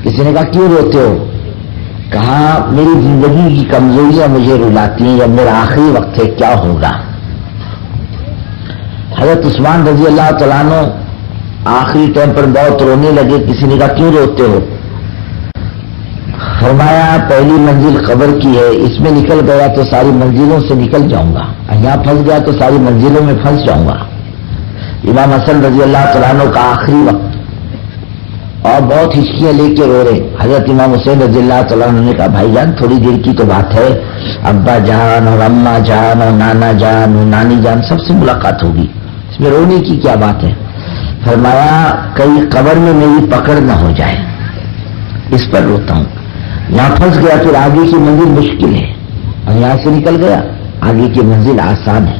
کسی نے کہا کیوں روتے ہو؟ کہا میری زندگی کی کمزوریاں مجھے رلاتی ہیں، جب میرا آخری وقت ہے کیا ہوگا. حضرت عثمان رضی اللہ تعالیٰ عنہ آخری ٹائم پر بہت رونے لگے. کسی نے کہا کیوں روتے ہو؟ فرمایا پہلی منزل قبر کی ہے، اس میں نکل گیا تو ساری منزلوں سے نکل جاؤں گا، یہاں پھنس گیا تو ساری منزلوں میں پھنس جاؤں گا. امام حسن رضی اللہ تعالیٰ عنہ کا آخری وقت، اور بہت ہچکیاں لے کے رو رہے. حضرت امام حسین رضی اللہ تعالیٰ عنہ نے کہا بھائی جان تھوڑی دیر کی تو بات ہے، ابا جان اور اماں جان اور نانا جان اور نانی جان سب سے ملاقات ہوگی، اس میں رونے کی کیا بات ہے. فرمایا کئی قبر میں میری پکڑ نہ ہو جائے، اس پر روتا ہوں. یہاں پھنس گیا پھر آگے کی منزل مشکل ہے، اور یہاں سے نکل گیا آگے کی منزل آسان ہے.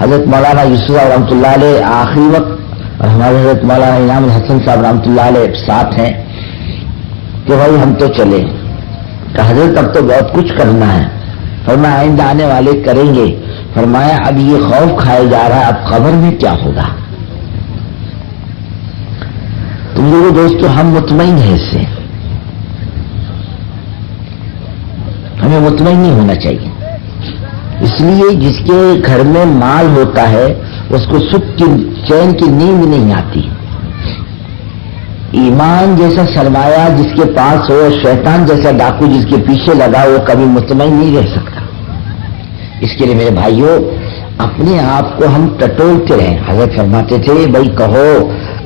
حضرت مولانا یوسف رحمۃ اللہ علیہ آخری وقت، اور ہمارے حضرت مولانا انعام الحسن صاحب رحمۃ اللہ علیہ ساتھ ہیں کہ بھائی ہم تو چلے. کہ حضرت اب تو بہت کچھ کرنا ہے. فرمایا آئندہ آنے والے کریں گے. فرمایا اب یہ خوف کھایا جا رہا ہے اب قبر میں کیا ہوگا. تم لوگوں دوستو ہم مطمئن ہیں اس سے، ہمیں مطمئن نہیں ہونا چاہیے. اس لیے جس کے گھر میں مال ہوتا ہے اس کو سکھ کی چین کی نیند نہیں آتی. ایمان جیسا سرمایہ جس کے پاس ہو، شیطان جیسا ڈاکو جس کے پیچھے لگا وہ کبھی مطمئن نہیں رہ سکتا. اس کے لیے میرے بھائیوں اپنے آپ کو ہم ٹٹولتے رہیں. حضرت فرماتے تھے بھائی کہو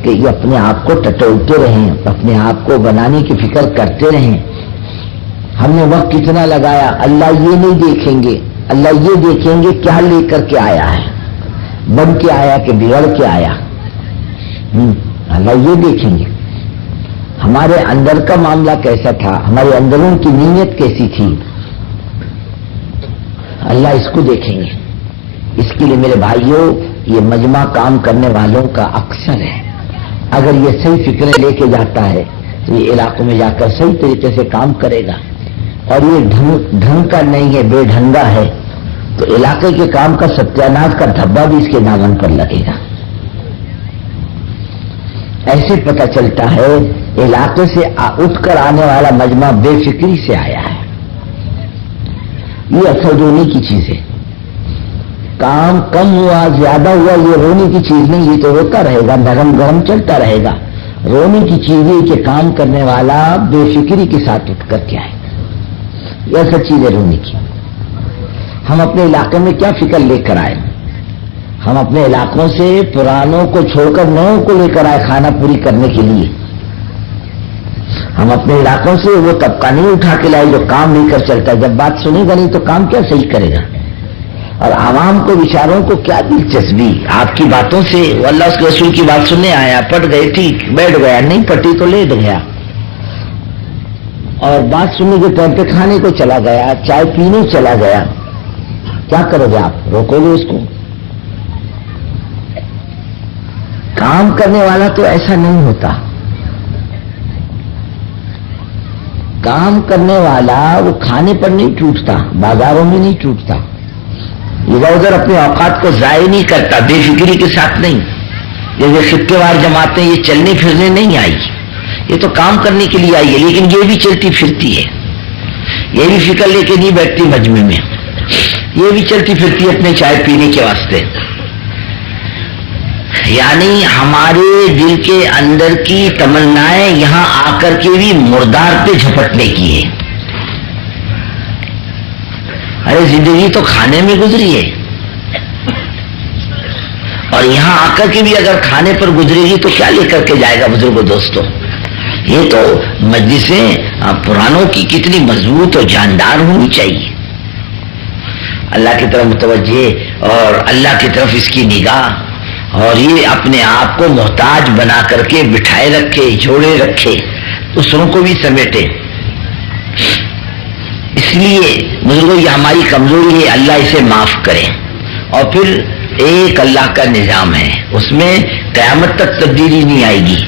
کہ یہ اپنے آپ کو ٹٹولتے رہیں، اپنے آپ کو بنانے کی فکر کرتے رہیں. ہم نے وقت کتنا لگایا، اللہ یہ نہیں دیکھیں گے، اللہ یہ دیکھیں گے کیا لے کر کے آیا ہے، بن کے آیا کہ بگڑ کے آیا. اللہ یہ دیکھیں گے ہمارے اندر کا معاملہ کیسا تھا، ہمارے اندروں کی نیت کیسی تھی، اللہ اس کو دیکھیں گے. اس کے لیے میرے بھائیوں یہ مجمع کام کرنے والوں کا اکثر ہے. اگر یہ صحیح فکریں لے کے جاتا ہے تو یہ علاقوں میں جا کر صحیح طریقے سے کام کرے گا. اور یہ ڈھنگ کا نہیں ہے، بے ڈھنگا ہے تو علاقے کے کام کا ستیاناش کا دھبا بھی اس کے دامن پر لگے گا. ایسے پتہ چلتا ہے علاقے سے اٹھ کر آنے والا مجمع بے فکری سے آیا ہے. یہ اثر رونے کی چیز ہے. کام کم ہوا زیادہ ہوا یہ رونے کی چیز نہیں، یہ تو ہوتا رہے گا، نرم گرم چلتا رہے گا. رونے کی چیز ہے کہ کام کرنے والا بے فکری کے ساتھ اٹھ کر کے آئے. یہ سب چیزیں رونے کی. ہم اپنے علاقے میں کیا فکر لے کر آئے؟ ہم اپنے علاقوں سے پرانوں کو چھوڑ کر نئوں کو لے کر آئے خانہ پوری کرنے کے لیے. ہم اپنے علاقوں سے وہ طبقہ نہیں اٹھا کے لائے جو کام نہیں کر چلتا. جب بات سنے گا نہیں تو کام کیا صحیح کرے گا. اور عوام کو بیچاروں کو کیا دلچسپی آپ کی باتوں سے. وہ اللہ اس کے رسول کی بات سننے آیا، پٹ گئے ٹھیک بیٹھ گیا، نہیں پٹی تو لیٹ گیا. اور بات سننے کے طور پہ کھانے کو چلا گیا، چائے پینے چلا گیا. کیا کرو گے آپ؟ روکو گے اس کو؟ کام کرنے والا تو ایسا نہیں ہوتا. کام کرنے والا وہ کھانے پر نہیں ٹوٹتا، بازاروں میں نہیں ٹوٹتا، ادھر ادھر اپنے اوقات کو ضائع نہیں کرتا، بے فکری کے ساتھ نہیں. جیسے خطے وار جماعتیں یہ چلنے پھرنے نہیں آئی، یہ تو کام کرنے کے لیے آئی ہے. لیکن یہ بھی چلتی پھرتی ہے، یہ بھی فکر لے کے نہیں بیٹھتی مجمع میں، یہ بھی چلتی پھرتی ہے اپنے چائے پینے کے واسطے. یعنی ہمارے دل کے اندر کی تمنائیں یہاں آ کر کے بھی مردار پہ جھپٹنے کی ہے. ارے زندگی تو کھانے میں گزری ہے، اور یہاں آ کر کے بھی اگر کھانے پر گزرے گی تو کیا لے کر کے جائے گا بزرگوں دوستوں. یہ تو مجلسیں پرانوں کی کتنی مضبوط اور جاندار ہونی چاہیے. اللہ کی طرف متوجہ اور اللہ کی طرف اس کی نگاہ، اور یہ اپنے آپ کو محتاج بنا کر کے بٹھائے رکھے، جوڑے رکھے، دوسروں کو بھی سمیٹے. اس لیے بزرگوں یہ ہماری کمزوری ہے، اللہ اسے معاف کرے. اور پھر ایک اللہ کا نظام ہے، اس میں قیامت تک تبدیلی نہیں آئے گی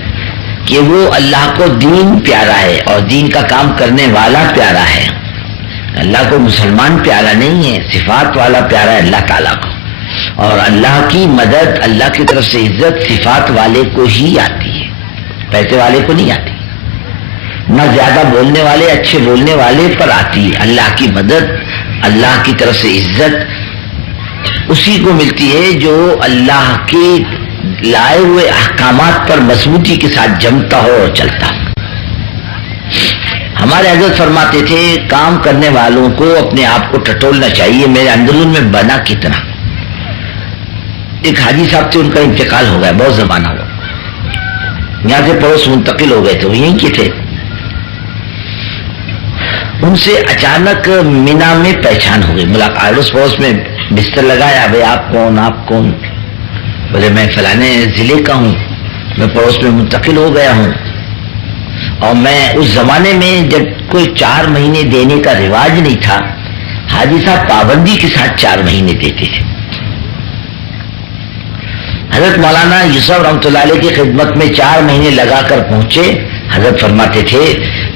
کہ وہ اللہ کو دین پیارا ہے اور دین کا کام کرنے والا پیارا ہے. اللہ کو مسلمان پیارا نہیں ہے، صفات والا پیارا ہے اللہ تعالیٰ کو. اور اللہ کی مدد، اللہ کی طرف سے عزت صفات والے کو ہی آتی ہے، پیسے والے کو نہیں آتی. نہ زیادہ بولنے والے، اچھے بولنے والے پر آتی ہے. اللہ کی مدد، اللہ کی طرف سے عزت اسی کو ملتی ہے جو اللہ کے لائے ہوئے احکامات پر مضبوطی کے ساتھ جمتا ہو اور چلتا ہو. ہمارے حضرت فرماتے تھے کام کرنے والوں کو اپنے آپ کو ٹٹولنا چاہیے، میرے اندرون میں بنا کتنا. ایک حاجی صاحب تھے، ان کا انتقال ہو گیا، بہت زمانہ ہوا، یہاں سے پڑوس منتقل ہو گئے تھے، وہ یہیں کے تھے. ان سے اچانک مینا میں پہچان ہو گئی، ملاقات، اڑوس پڑوس میں بستر لگایا، بھائی آپ کون، آپ کون؟ بولے میں فلانے ضلع کا ہوں، میں پڑوس میں منتقل ہو گیا ہوں. اور میں اس زمانے میں جب کوئی 4 مہینے دینے کا رواج نہیں تھا، حاجی صاحب پابندی کے ساتھ 4 مہینے دیتے تھے. حضرت مولانا یوسف رحمۃ اللہ علیہ کی خدمت میں 4 مہینے لگا کر پہنچے. حضرت فرماتے تھے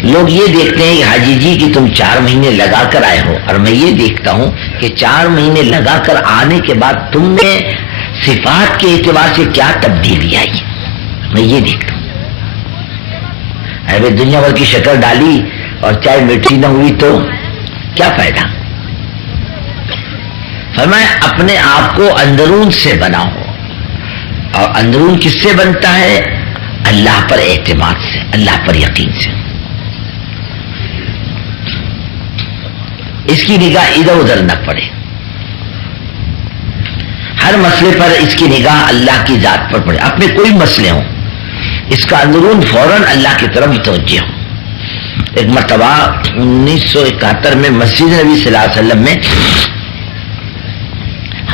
لوگ یہ دیکھتے ہیں کہ حاجی جی کہ تم 4 مہینے لگا کر آئے ہو، اور میں یہ دیکھتا ہوں کہ 4 مہینے لگا کر آنے کے بعد تم نے صفات کے اعتبار سے کیا تبدیلی آئی، میں یہ دیکھتا ہوں. ارے دنیا بھر کی شکل ڈالی اور چائے میٹھی نہ ہوئی تو کیا فائدہ. فرمایا اپنے آپ کو اندرون سے بناؤ، اور اندرون کس سے بنتا ہے؟ اللہ پر اعتماد سے، اللہ پر یقین سے. اس کی نگاہ ادھر ادھر نہ پڑے، ہر مسئلے پر اس کی نگاہ اللہ کی ذات پر پڑے. اپنے کوئی مسئلے ہوں، اس کا اندرون فوراً اللہ کی طرف متوجہ ہو. ایک مرتبہ 1971 میں مسجد نبی صلی اللہ علیہ وسلم میں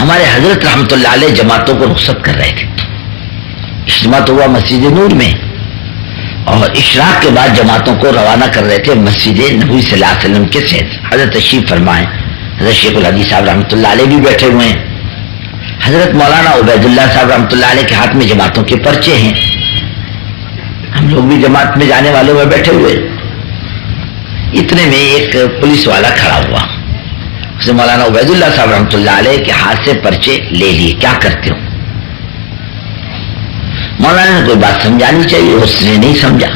ہمارے حضرت رحمۃ اللہ علیہ جماعتوں کو رخصت کر رہے تھے. اجتماع تو ہوا مسجد نور میں، اور اشراق کے بعد جماعتوں کو روانہ کر رہے تھے مسجد نبوی صلی اللہ علیہ وسلم کے ساتھ. حضرت تشریف فرمائے، حضرت شیخ الحدیث صاحب رحمۃ اللہ علیہ بھی بیٹھے ہوئے ہیں. حضرت مولانا عبید اللہ صاحب رحمۃ اللہ علیہ کے ہاتھ میں جماعتوں کے پرچے ہیں. ہم لوگ بھی جماعت میں جانے والوں میں بیٹھے ہوئے. اتنے میں ایک پولیس والا کھڑا ہوا، اس نے مولانا عبید اللہ صاحب رحمۃ اللہ علیہ کے ہاتھ سے پرچے لے لیے. کیا کرتے ہو؟ مولانا نے کوئی بات سمجھانی چاہیے، اس نے نہیں سمجھا.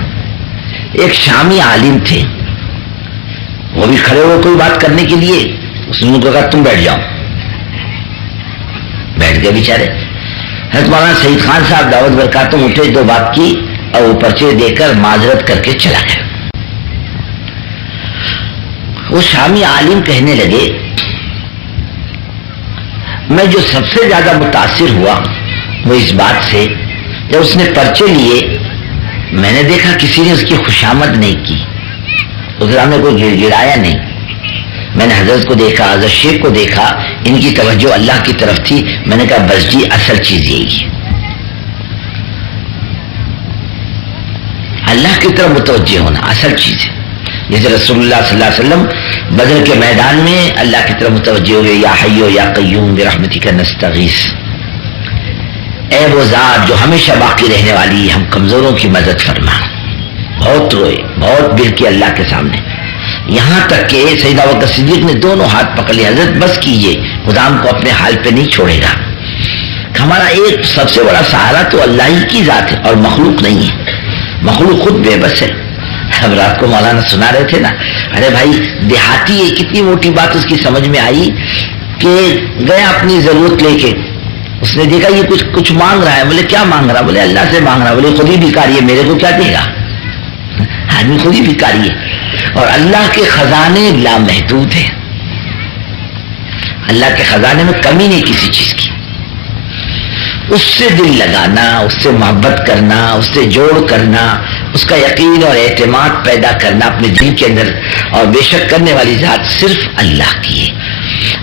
ایک شامی عالم تھے، وہ بھی کھڑے ہوئے کوئی بات کرنے کے لیے. اس نے ان کو کہا تم بیٹھ جاؤ. بیٹھ گئے بیچارے. حضرت مولانا سعید خان صاحب دعوت برکاتہم اٹھے، 2 بات کی اور وہ پرچے دے کر معذرت کر کے چلا گیا. وہ شامی عالم کہنے لگے میں جو سب سے زیادہ متاثر ہوا وہ اس بات سے، جب اس نے پرچے لیے میں نے دیکھا کسی نے اس کی خوشامد نہیں کی، اس نے کوئی گڑ گڑایا نہیں. میں نے حضرت کو دیکھا، حضرت شیخ کو دیکھا، ان کی توجہ اللہ کی طرف تھی. میں نے کہا بس جی اصل چیز یہی ہے، اللہ کی طرف متوجہ ہونا اصل چیز ہے. جیسے رسول اللہ صلی اللہ علیہ وسلم بدر کے میدان میں اللہ کی طرف متوجہ ہوئے، یا حیو یا قیوم برحمتک نستغیث، اے وہ ذات جو ہمیشہ باقی رہنے والی، ہم کمزوروں کی مدد فرما. بہت روئے، بہت گر کے اللہ کے سامنے، یہاں تک کہ سیدنا ابوبکر صدیق نے دونوں ہاتھ پکڑ لیے، حضرت بس کیجئے، خدا ہم کو اپنے حال پہ نہیں چھوڑے گا. ہمارا ایک سب سے بڑا سہارا تو اللہ ہی کی ذات ہے اور مخلوق نہیں ہے. مخلوق خود بے بس ہے. اب رات کو مولانا سنا رہے تھے نا، ارے بھائی دیہاتی ہے، کتنی موٹی بات اس کی سمجھ میں آئی کہ گیا اپنی ضرورت لے کے. اس نے دیکھا یہ کچھ مانگ رہا ہے. بولے کیا مانگ رہا؟ بولے اللہ سے مانگ رہا. بولے خود ہی بھکاری ہے، میرے کو کیا دے گا؟ آدمی خود ہی بھکاری ہے. اور اللہ کے خزانے لامحدود ہیں، اللہ کے خزانے میں کمی نہیں کسی چیز کی. اس سے دل لگانا، اس سے محبت کرنا، اس سے جوڑ کرنا، اس کا یقین اور اعتماد پیدا کرنا اپنے دل کے اندر. اور بے شک کرنے والی ذات صرف اللہ کی ہے،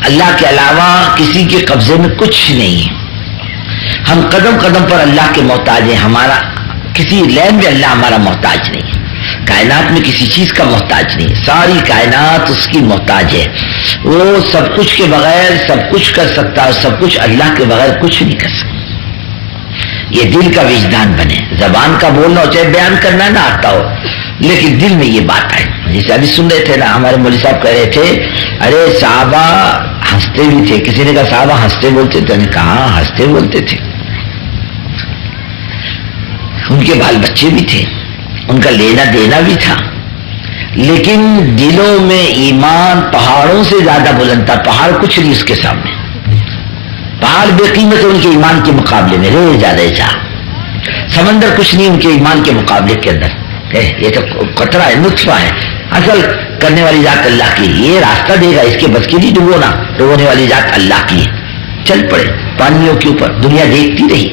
اللہ کے علاوہ کسی کے قبضے میں کچھ نہیں ہے. ہم قدم قدم پر اللہ کے محتاج ہیں. ہمارا کسی لین میں اللہ ہمارا محتاج نہیں ہے. کائنات میں کسی چیز کا محتاج نہیں، ساری کائنات اس کی محتاج ہے. وہ سب کچھ کے بغیر سب کچھ کر سکتا ہے، سب کچھ اللہ کے بغیر کچھ نہیں کر سکتا. یہ دل کا وجدان بنے. زبان کا بولنا ہو، چاہے بیان کرنا نہ آتا ہو، لیکن دل میں یہ بات آئی. جیسے ابھی سن رہے تھے نا, ہمارے مولوی صاحب کہہ رہے تھے ارے صحابہ ہنستے بھی تھے. کسی نے کہا صحابہ ہنستے بولتے تھے, نے کہا ہنستے بولتے تھے, ان کے بال بچے بھی تھے, ان کا لینا دینا بھی تھا, لیکن دلوں میں ایمان پہاڑوں سے زیادہ بلند تھا. پہاڑ کچھ نہیں اس کے سامنے, پہاڑ بے قیمت ہے ان کے ایمان کے مقابلے میں. رہ جا سمندر کچھ نہیں ان کے ایمان کے مقابلے کے اندر. یہ تو قطرہ ہے, نطفہ ہے. اصل کرنے والی ذات اللہ کی, یہ راستہ دے گا, اس کے بس کی نہیں ڈبونا. ڈبونے والی ذات اللہ کی ہے. چل پڑے پانیوں کے اوپر, دنیا دیکھتی رہی.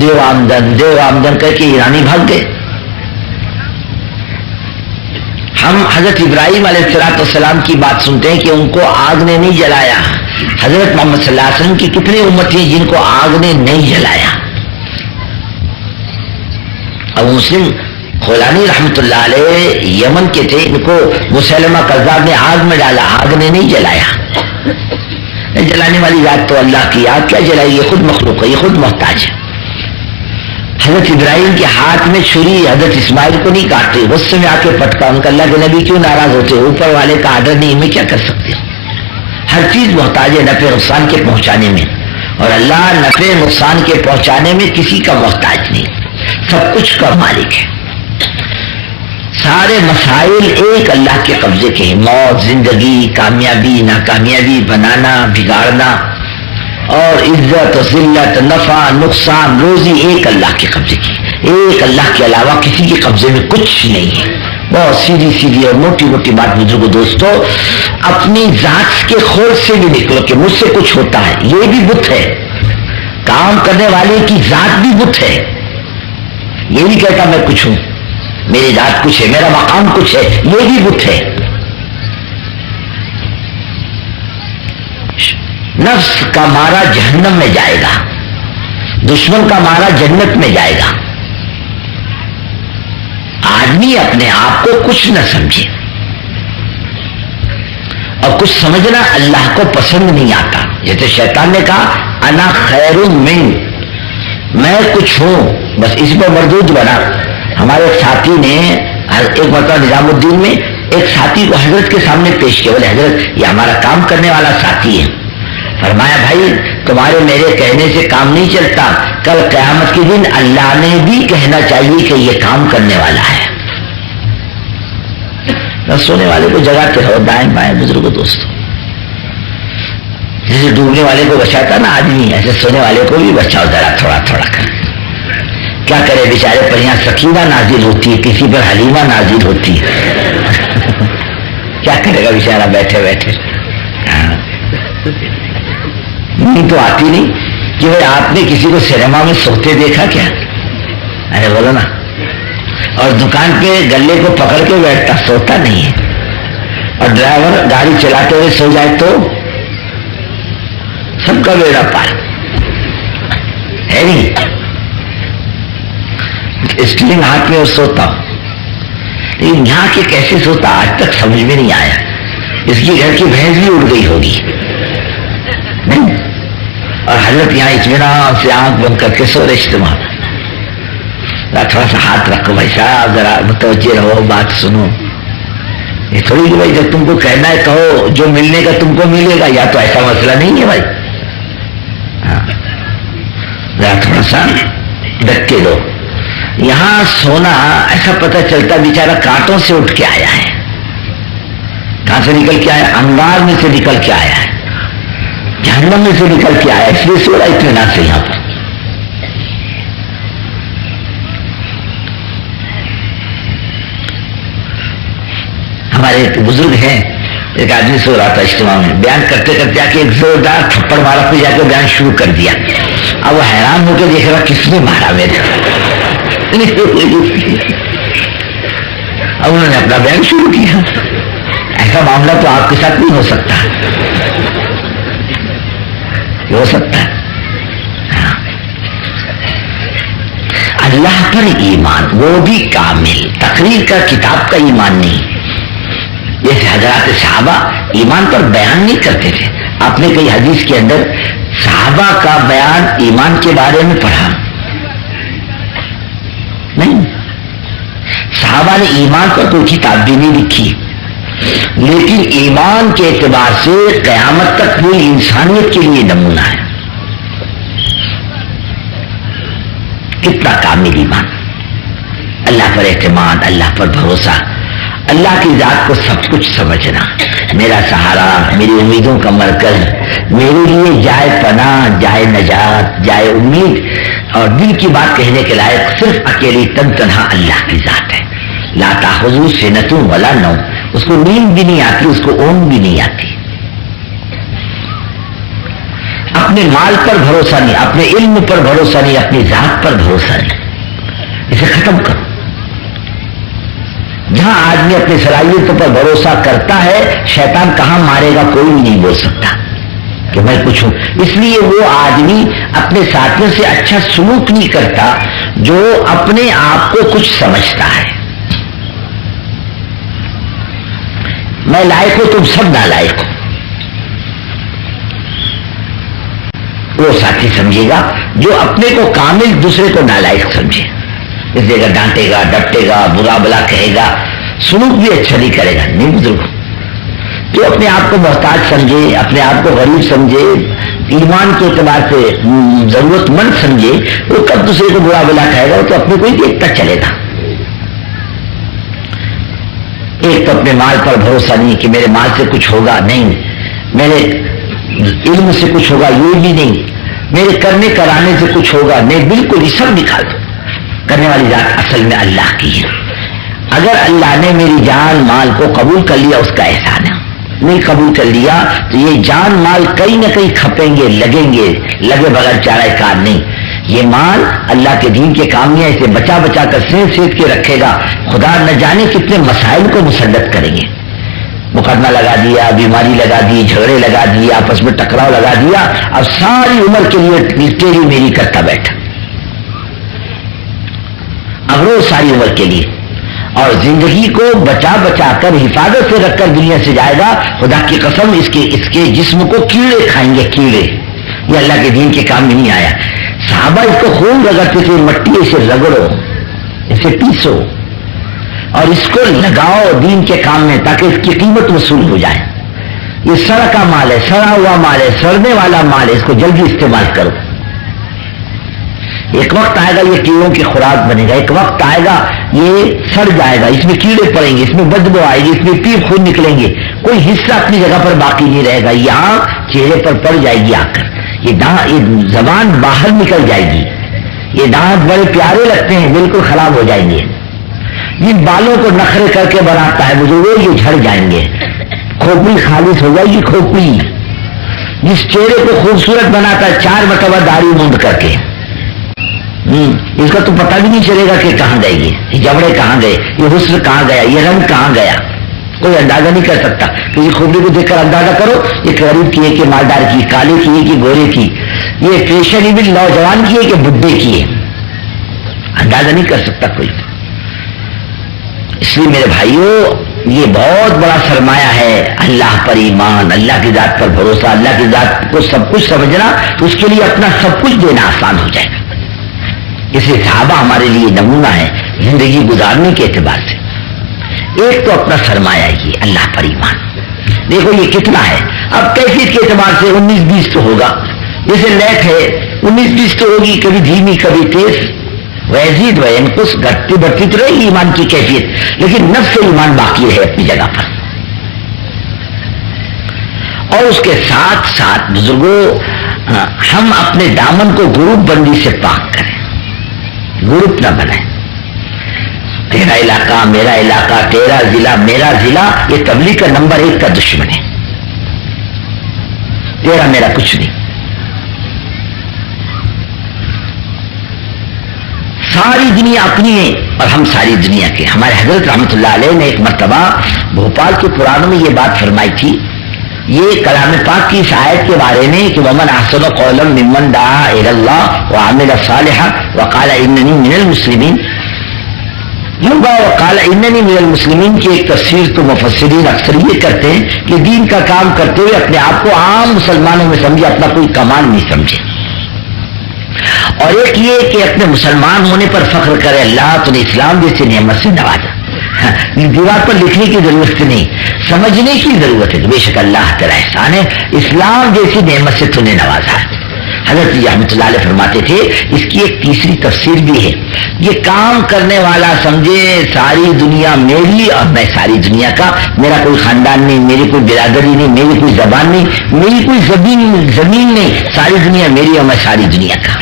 دیو آمدن کر کے ایرانی بھاگ گئے. ہم حضرت ابراہیم علیہ السلام کی بات سنتے ہیں کہ ان کو آگ نے نہیں جلایا. حضرت محمد صلی اللہ علیہ وسلم کی کتنی امت ہیں جن کو آگ نے نہیں جلایا. ابو مسلم خولانی رحمت اللہ علیہ یمن کے تھے, ان کو مسلمہ کذاب نے آگ میں ڈالا, آگ نے نہیں جلایا. جلانے والی ذات تو اللہ کی, آگ کیا جلائی, یہ خود مخلوق ہے, یہ خود محتاج ہے. حضرت ابراہیم کے ہاتھ میں چھری حضرت اسماعیل کو نہیں کاٹتے, غصے میں آ کے پٹکا. ان کا اللہ کے نبی کیوں ناراض ہوتے, اوپر والے کا آرڈر نہیں, میں کیا کر سکتے. ہر چیز محتاج ہے نفع نقصان کے پہنچانے میں, اور اللہ نفع نقصان کے پہنچانے میں کسی کا محتاج نہیں, سب کچھ کا مالک ہے. سارے مسائل ایک اللہ کے قبضے کے ہیں. موت, زندگی, کامیابی, ناکامیابی, بنانا, بگاڑنا, اور عزت و ذلت, نفع نقصان, روزی ایک اللہ کے قبضے کی. ایک اللہ کے علاوہ کسی کے قبضے میں کچھ نہیں ہے. بہت سیدھی اور موٹی موٹی بات بزرگوں دوستو, اپنی ذات کے خور سے بھی نکلو کہ مجھ سے کچھ ہوتا ہے, یہ بھی بت ہے. کام کرنے والے کی ذات بھی بت ہے. یہ نہیں کہتا میں کچھ ہوں, میری ذات کچھ ہے, میرا مقام کچھ ہے, یہ بھی بت ہے. نفس کا مارا جہنم میں جائے گا, دشمن کا مارا جنت میں جائے گا. آدمی اپنے آپ کو کچھ نہ سمجھے, اور کچھ سمجھنا اللہ کو پسند نہیں آتا. جیسے شیطان نے کہا انا خیر من, میں کچھ ہوں, بس اس پر مردود بنا. ہمارے ایک ساتھی نے ایک مرتبہ نظام الدین میں ایک ساتھی کو حضرت کے سامنے پیش کیا. بولے حضرت یہ ہمارا کام کرنے والا ساتھی ہے. فرمایا بھائی تمہارے میرے کہنے سے کام نہیں چلتا, کل قیامت کے دن اللہ نے بھی کہنا چاہیے کہ یہ کام کرنے والا ہے. سونے والے کو جگاتے رہو دائیں بائیں بزرگوں دوستوں. جیسے ڈوبنے والے کو بچاتا نا آدمی, ایسے سونے والے کو بھی بچاؤ ذرا تھوڑا تھوڑا کر. کیا کرے بیچارے پر یہاں سکینہ نازل ہوتی ہے, کسی پر حلیمہ نازل ہوتی ہے. کیا کرے گا بیچارہ بیٹھے بیٹھے. نہیں تو آتی نہیں کہ بھائی آپ نے کسی کو سینما میں سوتے دیکھا کیا, ارے بولو نا. اور دکان پہ گلے کو پکڑ کے بیٹھتا, سوتا نہیں ہے. اور ڈرائیور گاڑی چلاتے ہوئے سو جائے تو سب کا بیڑا پار ہے نہیں. اسٹیئرنگ ہاتھ میں اور سوتا ہوں, لیکن یہاں کے کیسے سوتا آج تک سمجھ میں نہیں آیا. اس کی گھر کی بھینس بھی اڑ گئی ہوگی. اور حضرت یہاں اطمینان سے آنکھ بند کر کے سو رہے. اجتماع تھوڑا سا ہاتھ رکھو بھائی صاحب, ذرا متوجہ رہو, بات سنو. یہ تھوڑی کہ بھائی جب تم کو کہنا ہے کہو, جو ملنے کا تم کو ملے گا, یا تو ایسا مسئلہ نہیں ہے بھائی. ذرا تھوڑا سا دھکے دو. یہاں سونا ایسا پتہ چلتا بیچارہ کانٹوں سے اٹھ کے آیا ہے. کہاں سے نکل کے آیا, انوار میں سے نکل کے آیا ہے, جہنم میں سے نکل کے آیا, اس لیے سو رہا اطمینان سے یہاں پر. ہمارے ایک بزرگ ہیں, ایک آدمی سو رہا تھا اجتماع میں, بیان کرتے کرتے آ کے ایک زوردار تھپڑ مارا, پھر جا کے بیان شروع کر دیا. اب وہ حیران ہو کے دیکھ رہا کس نے مارا میرے. اب انہوں نے اپنا بیان شروع کیا. ایسا معاملہ تو آپ کے ساتھ نہیں ہو سکتا. ہو سکتا ہے اللہ پر ایمان, وہ بھی کامل, تقریر کا کتاب کا ایمان نہیں. جیسے حضرات صحابہ ایمان پر بیان نہیں کرتے تھے. آپ نے کئی حدیث کے اندر صحابہ کا بیان ایمان کے بارے میں پڑھا نہیں. صحابہ نے ایمان پر کوئی کتاب بھی نہیں لکھی، لیکن ایمان کے اعتبار سے قیامت تک پوری انسانیت کے لیے نمونہ ہے. کتنا کامل ایمان، اللہ پر اعتماد، اللہ پر بھروسہ، اللہ کی ذات کو سب کچھ سمجھنا، میرا سہارا، میری امیدوں کا مرکز، میرے لیے جائے پناہ، جائے نجات، جائے امید، اور دل کی بات کہنے کے لائق صرف اکیلی تن تنہا اللہ کی ذات ہے. لا تأخذہ سنۃ ولا نوم، اس کو نیند بھی نہیں آتی، اس کو اونگ بھی نہیں آتی. اپنے مال پر بھروسہ نہیں، اپنے علم پر بھروسہ نہیں، اپنی ذات پر بھروسہ نہیں. اسے ختم کرو. جہاں آدمی اپنی صلاحیتوں پر بھروسہ کرتا ہے، شیطان کہاں مارے گا کوئی بھی نہیں بول سکتا کہ میں کچھ ہوں. اس لیے وہ آدمی اپنے ساتھیوں سے اچھا سلوک نہیں کرتا جو اپنے آپ کو کچھ سمجھتا ہے. میں لائق ہوں، تم سب نالائق ہو. وہ ساتھی سمجھے گا جو اپنے کو کامل، دوسرے کو نالائق سمجھے. اس جگہ ڈانٹے گا، ڈپٹے گا، برا بلا کہے گا، سلوک بھی اچھا نہیں کرے گا. نہیں بزرگ، جو اپنے آپ کو محتاج سمجھے، اپنے آپ کو غریب سمجھے، ایمان کے اعتبار سے ضرورت مند سمجھے، وہ کب دوسرے کو برا بلا کہے گا؟ وہ تو اپنے کو ہی دیکھتا چلے گا. ایک تو اپنے مال پر بھروسہ نہیں کہ میرے مال سے کچھ ہوگا، نہیں، میرے علم سے کچھ ہوگا، یہ بھی نہیں، میرے کرنے کرانے سے کچھ ہوگا، نہیں. بالکل یہ سب نکال دو. کرنے والی ذات اصل میں اللہ کی ہے. اگر اللہ نے میری جان مال کو قبول کر لیا اس کا احسان ہے، نہیں قبول کر لیا تو یہ جان مال کہیں نہ کہیں کھپیں گے، لگیں گے، لگے بغیر چارہ کار نہیں. یہ مال اللہ کے دین کے کام ہے، اسے بچا بچا کر سیت کے رکھے گا. خدا نہ جانے کتنے مسائل کو مسلط کریں گے. مقدمہ لگا دیا، بیماری لگا دی، جھگڑے لگا دیے، آپس میں ٹکراؤ لگا دیا، اب ساری عمر کے لیے تیری میری کرتا بیٹھا. اب روز ساری عمر کے لیے، اور زندگی کو بچا بچا کر حفاظت سے رکھ کر دنیا سے جائے گا. خدا کی قسم اس کے جسم کو کیڑے کھائیں گے، کیڑے. یہ اللہ کے دین کے کام میں نہیں آیا. صحابہ اس کو خون رگڑتے تھے، مٹی اسے رگڑو، اسے پیسو اور اس کو لگاؤ دین کے کام میں تاکہ اس کی قیمت وصول ہو جائے. یہ سڑا کا مال ہے، سڑا ہوا مال ہے، سڑنے والا مال ہے، اس کو جلدی استعمال کرو. ایک وقت آئے گا یہ کیڑوں کی خوراک بنے گا، ایک وقت آئے گا یہ سڑ جائے گا، اس میں کیڑے پڑیں گے، اس میں بدبو آئے گی، اس میں پیپ خون نکلیں گے، کوئی حصہ اپنی جگہ پر باقی نہیں رہے گا. یہاں چہرے پر پڑ جائے گی آ کر، یہ زبان باہر نکل جائے گی. یہ دانت بڑے پیارے لگتے ہیں، بالکل خراب ہو جائیں گے. جن بالوں کو نخرے کر کے بناتا ہے بزرگوں، یہ جھڑ جائیں گے. کھوپڑی خالص ہو جائے گی، کھوپڑی. جس چہرے کو خوبصورت بناتا ہے 4 مرتبہ داڑھی مونڈ کر کے، اس کا تو پتہ بھی نہیں چلے گا کہ کہاں گئے یہ جبڑے کہاں گئے، یہ حسن کہاں گیا، یہ رنگ کہاں گیا. کوئی اندازہ نہیں کر سکتا. تو یہ خوبی کو دیکھ کر اندازہ کرو یہ غریب کی ہے کہ مالدار کی، کالے کی ہے کہ گورے کی، یہ فیشنیبل نوجوان کی ہے کہ بڈھے کی ہے، اندازہ نہیں کر سکتا کوئی. اس لیے میرے بھائیوں یہ بہت بڑا سرمایہ ہے، اللہ پر ایمان، اللہ کی ذات پر بھروسہ، اللہ کی ذات کو سب کچھ سمجھنا، اس کے لیے اپنا سب کچھ دینا آسان ہو جائے گا. اس لیے صحابہ ہمارے لیے نمونہ ہے زندگی گزارنے کے اعتبار سے. ایک تو اپنا سرمایہ یہ اللہ پر ایمان. دیکھو یہ کتنا ہے. اب کیفیت کے اعتبار سے 19-20 تو ہوگا، جیسے لیٹ ہے 19-20 تو ہوگی، کبھی دھیمی کبھی تیز، ویزید وینقص، گھٹتی بڑھتی تو رہے گی ایمان کی کیفیت، لیکن نفس ایمان باقی رہے اپنی جگہ پر. اور اس کے ساتھ ساتھ بزرگوں ہم اپنے دامن کو گروپ بندی سے پاک کریں، گروپ نہ بنائیں. تیرا علاقہ میرا علاقہ، تیرا ضلع میرا ضلع، یہ تبلیغ کا نمبر 1 کا دشمن ہے. تیرا میرا کچھ نہیں. ساری دنیا اپنی ہے اور ہم ساری دنیا کے. ہمارے حضرت رحمت اللہ علیہ نے ایک مرتبہ بھوپال کے پرانوں میں یہ بات فرمائی تھی. یہ کلام پاک کی اس آیت کے بارے میں کہ ومن احسن قولا ممن دعا الی اللہ وعمل صالحا وقال اننی من المسلمین. وقال اننی من المسلمین کی ایک تفسیر تو مفسرین اکثر یہ کرتے ہیں کہ دین کا کام کرتے ہوئے اپنے آپ کو عام مسلمانوں میں سمجھے، اپنا کوئی کمال نہیں سمجھے. اور ایک یہ کہ اپنے مسلمان ہونے پر فخر کرے، اللہ تو نے اسلام جیسی نعمت سے نوازا. دیوار پر لکھنے کی ضرورت نہیں، سمجھنے کی ضرورت ہے کہ بے شک اللہ تیرا احسان ہے، اسلام جیسی نعمت سے تو نے نوازا ہے۔ حضرت رحمۃ اللہ علیہ فرماتے تھے اس کی ایک تیسری تفسیر بھی ہے، یہ کام کرنے والا سمجھے ساری دنیا میری اور میں ساری دنیا کا، میرا کوئی خاندان نہیں، میری کوئی برادری نہیں، میری کوئی زبان نہیں، میری کوئی زمین نہیں، ساری دنیا میری اور میں ساری دنیا کا،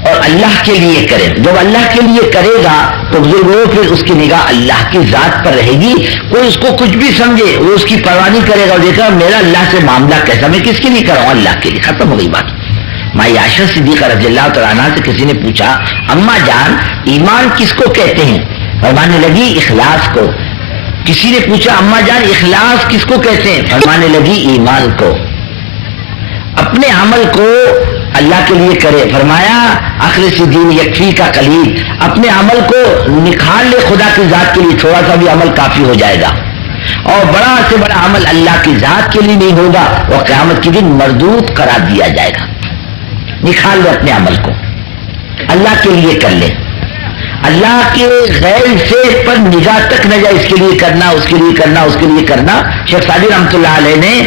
اور اللہ کے لیے کرے۔ جب اللہ کے لیے کرے گا تو بزرگوں پھر اس کی نگاہ اللہ کی ذات پر رہے گی، کوئی اس کو کچھ بھی سمجھے وہ اس کی پرواہ نہیں کرے گا، اور دیکھا میرا اللہ سے معاملہ کیسا، میں کس کے لیے کر رہا ہوں، اللہ کے لیے، ختم ہو گئی بات۔ مائی عائشہ صدیقہ رضی اللہ تعالیٰ عنہا سے کسی نے پوچھا اماں جان ایمان کس کو کہتے ہیں، فرمانے لگی اخلاص کو۔ کسی نے پوچھا اماں جان اخلاص کس کو کہتے ہیں، فرمانے لگی ایمان کو۔ اپنے عمل کو اللہ کے لیے کرے، فرمایا اخلص دین یکفی کا قلیل، اپنے عمل کو نکھار لے خدا کی ذات کے لیے، تھوڑا سا بھی عمل کافی ہو جائے گا، اور بڑا سے بڑا عمل اللہ کی ذات کے لیے نہیں ہوگا، وہ قیامت کے دن مردود قرار دیا جائے گا۔ نکھار لے اپنے عمل کو، اللہ کے لیے کر لے، اللہ کے غیر سے پر نگاہ تک نہ جائے، اس کے لیے کرنا، اس کے لیے کرنا، اس کے لیے کرنا۔ شیخ سعدی رحمۃ اللہ علیہ نے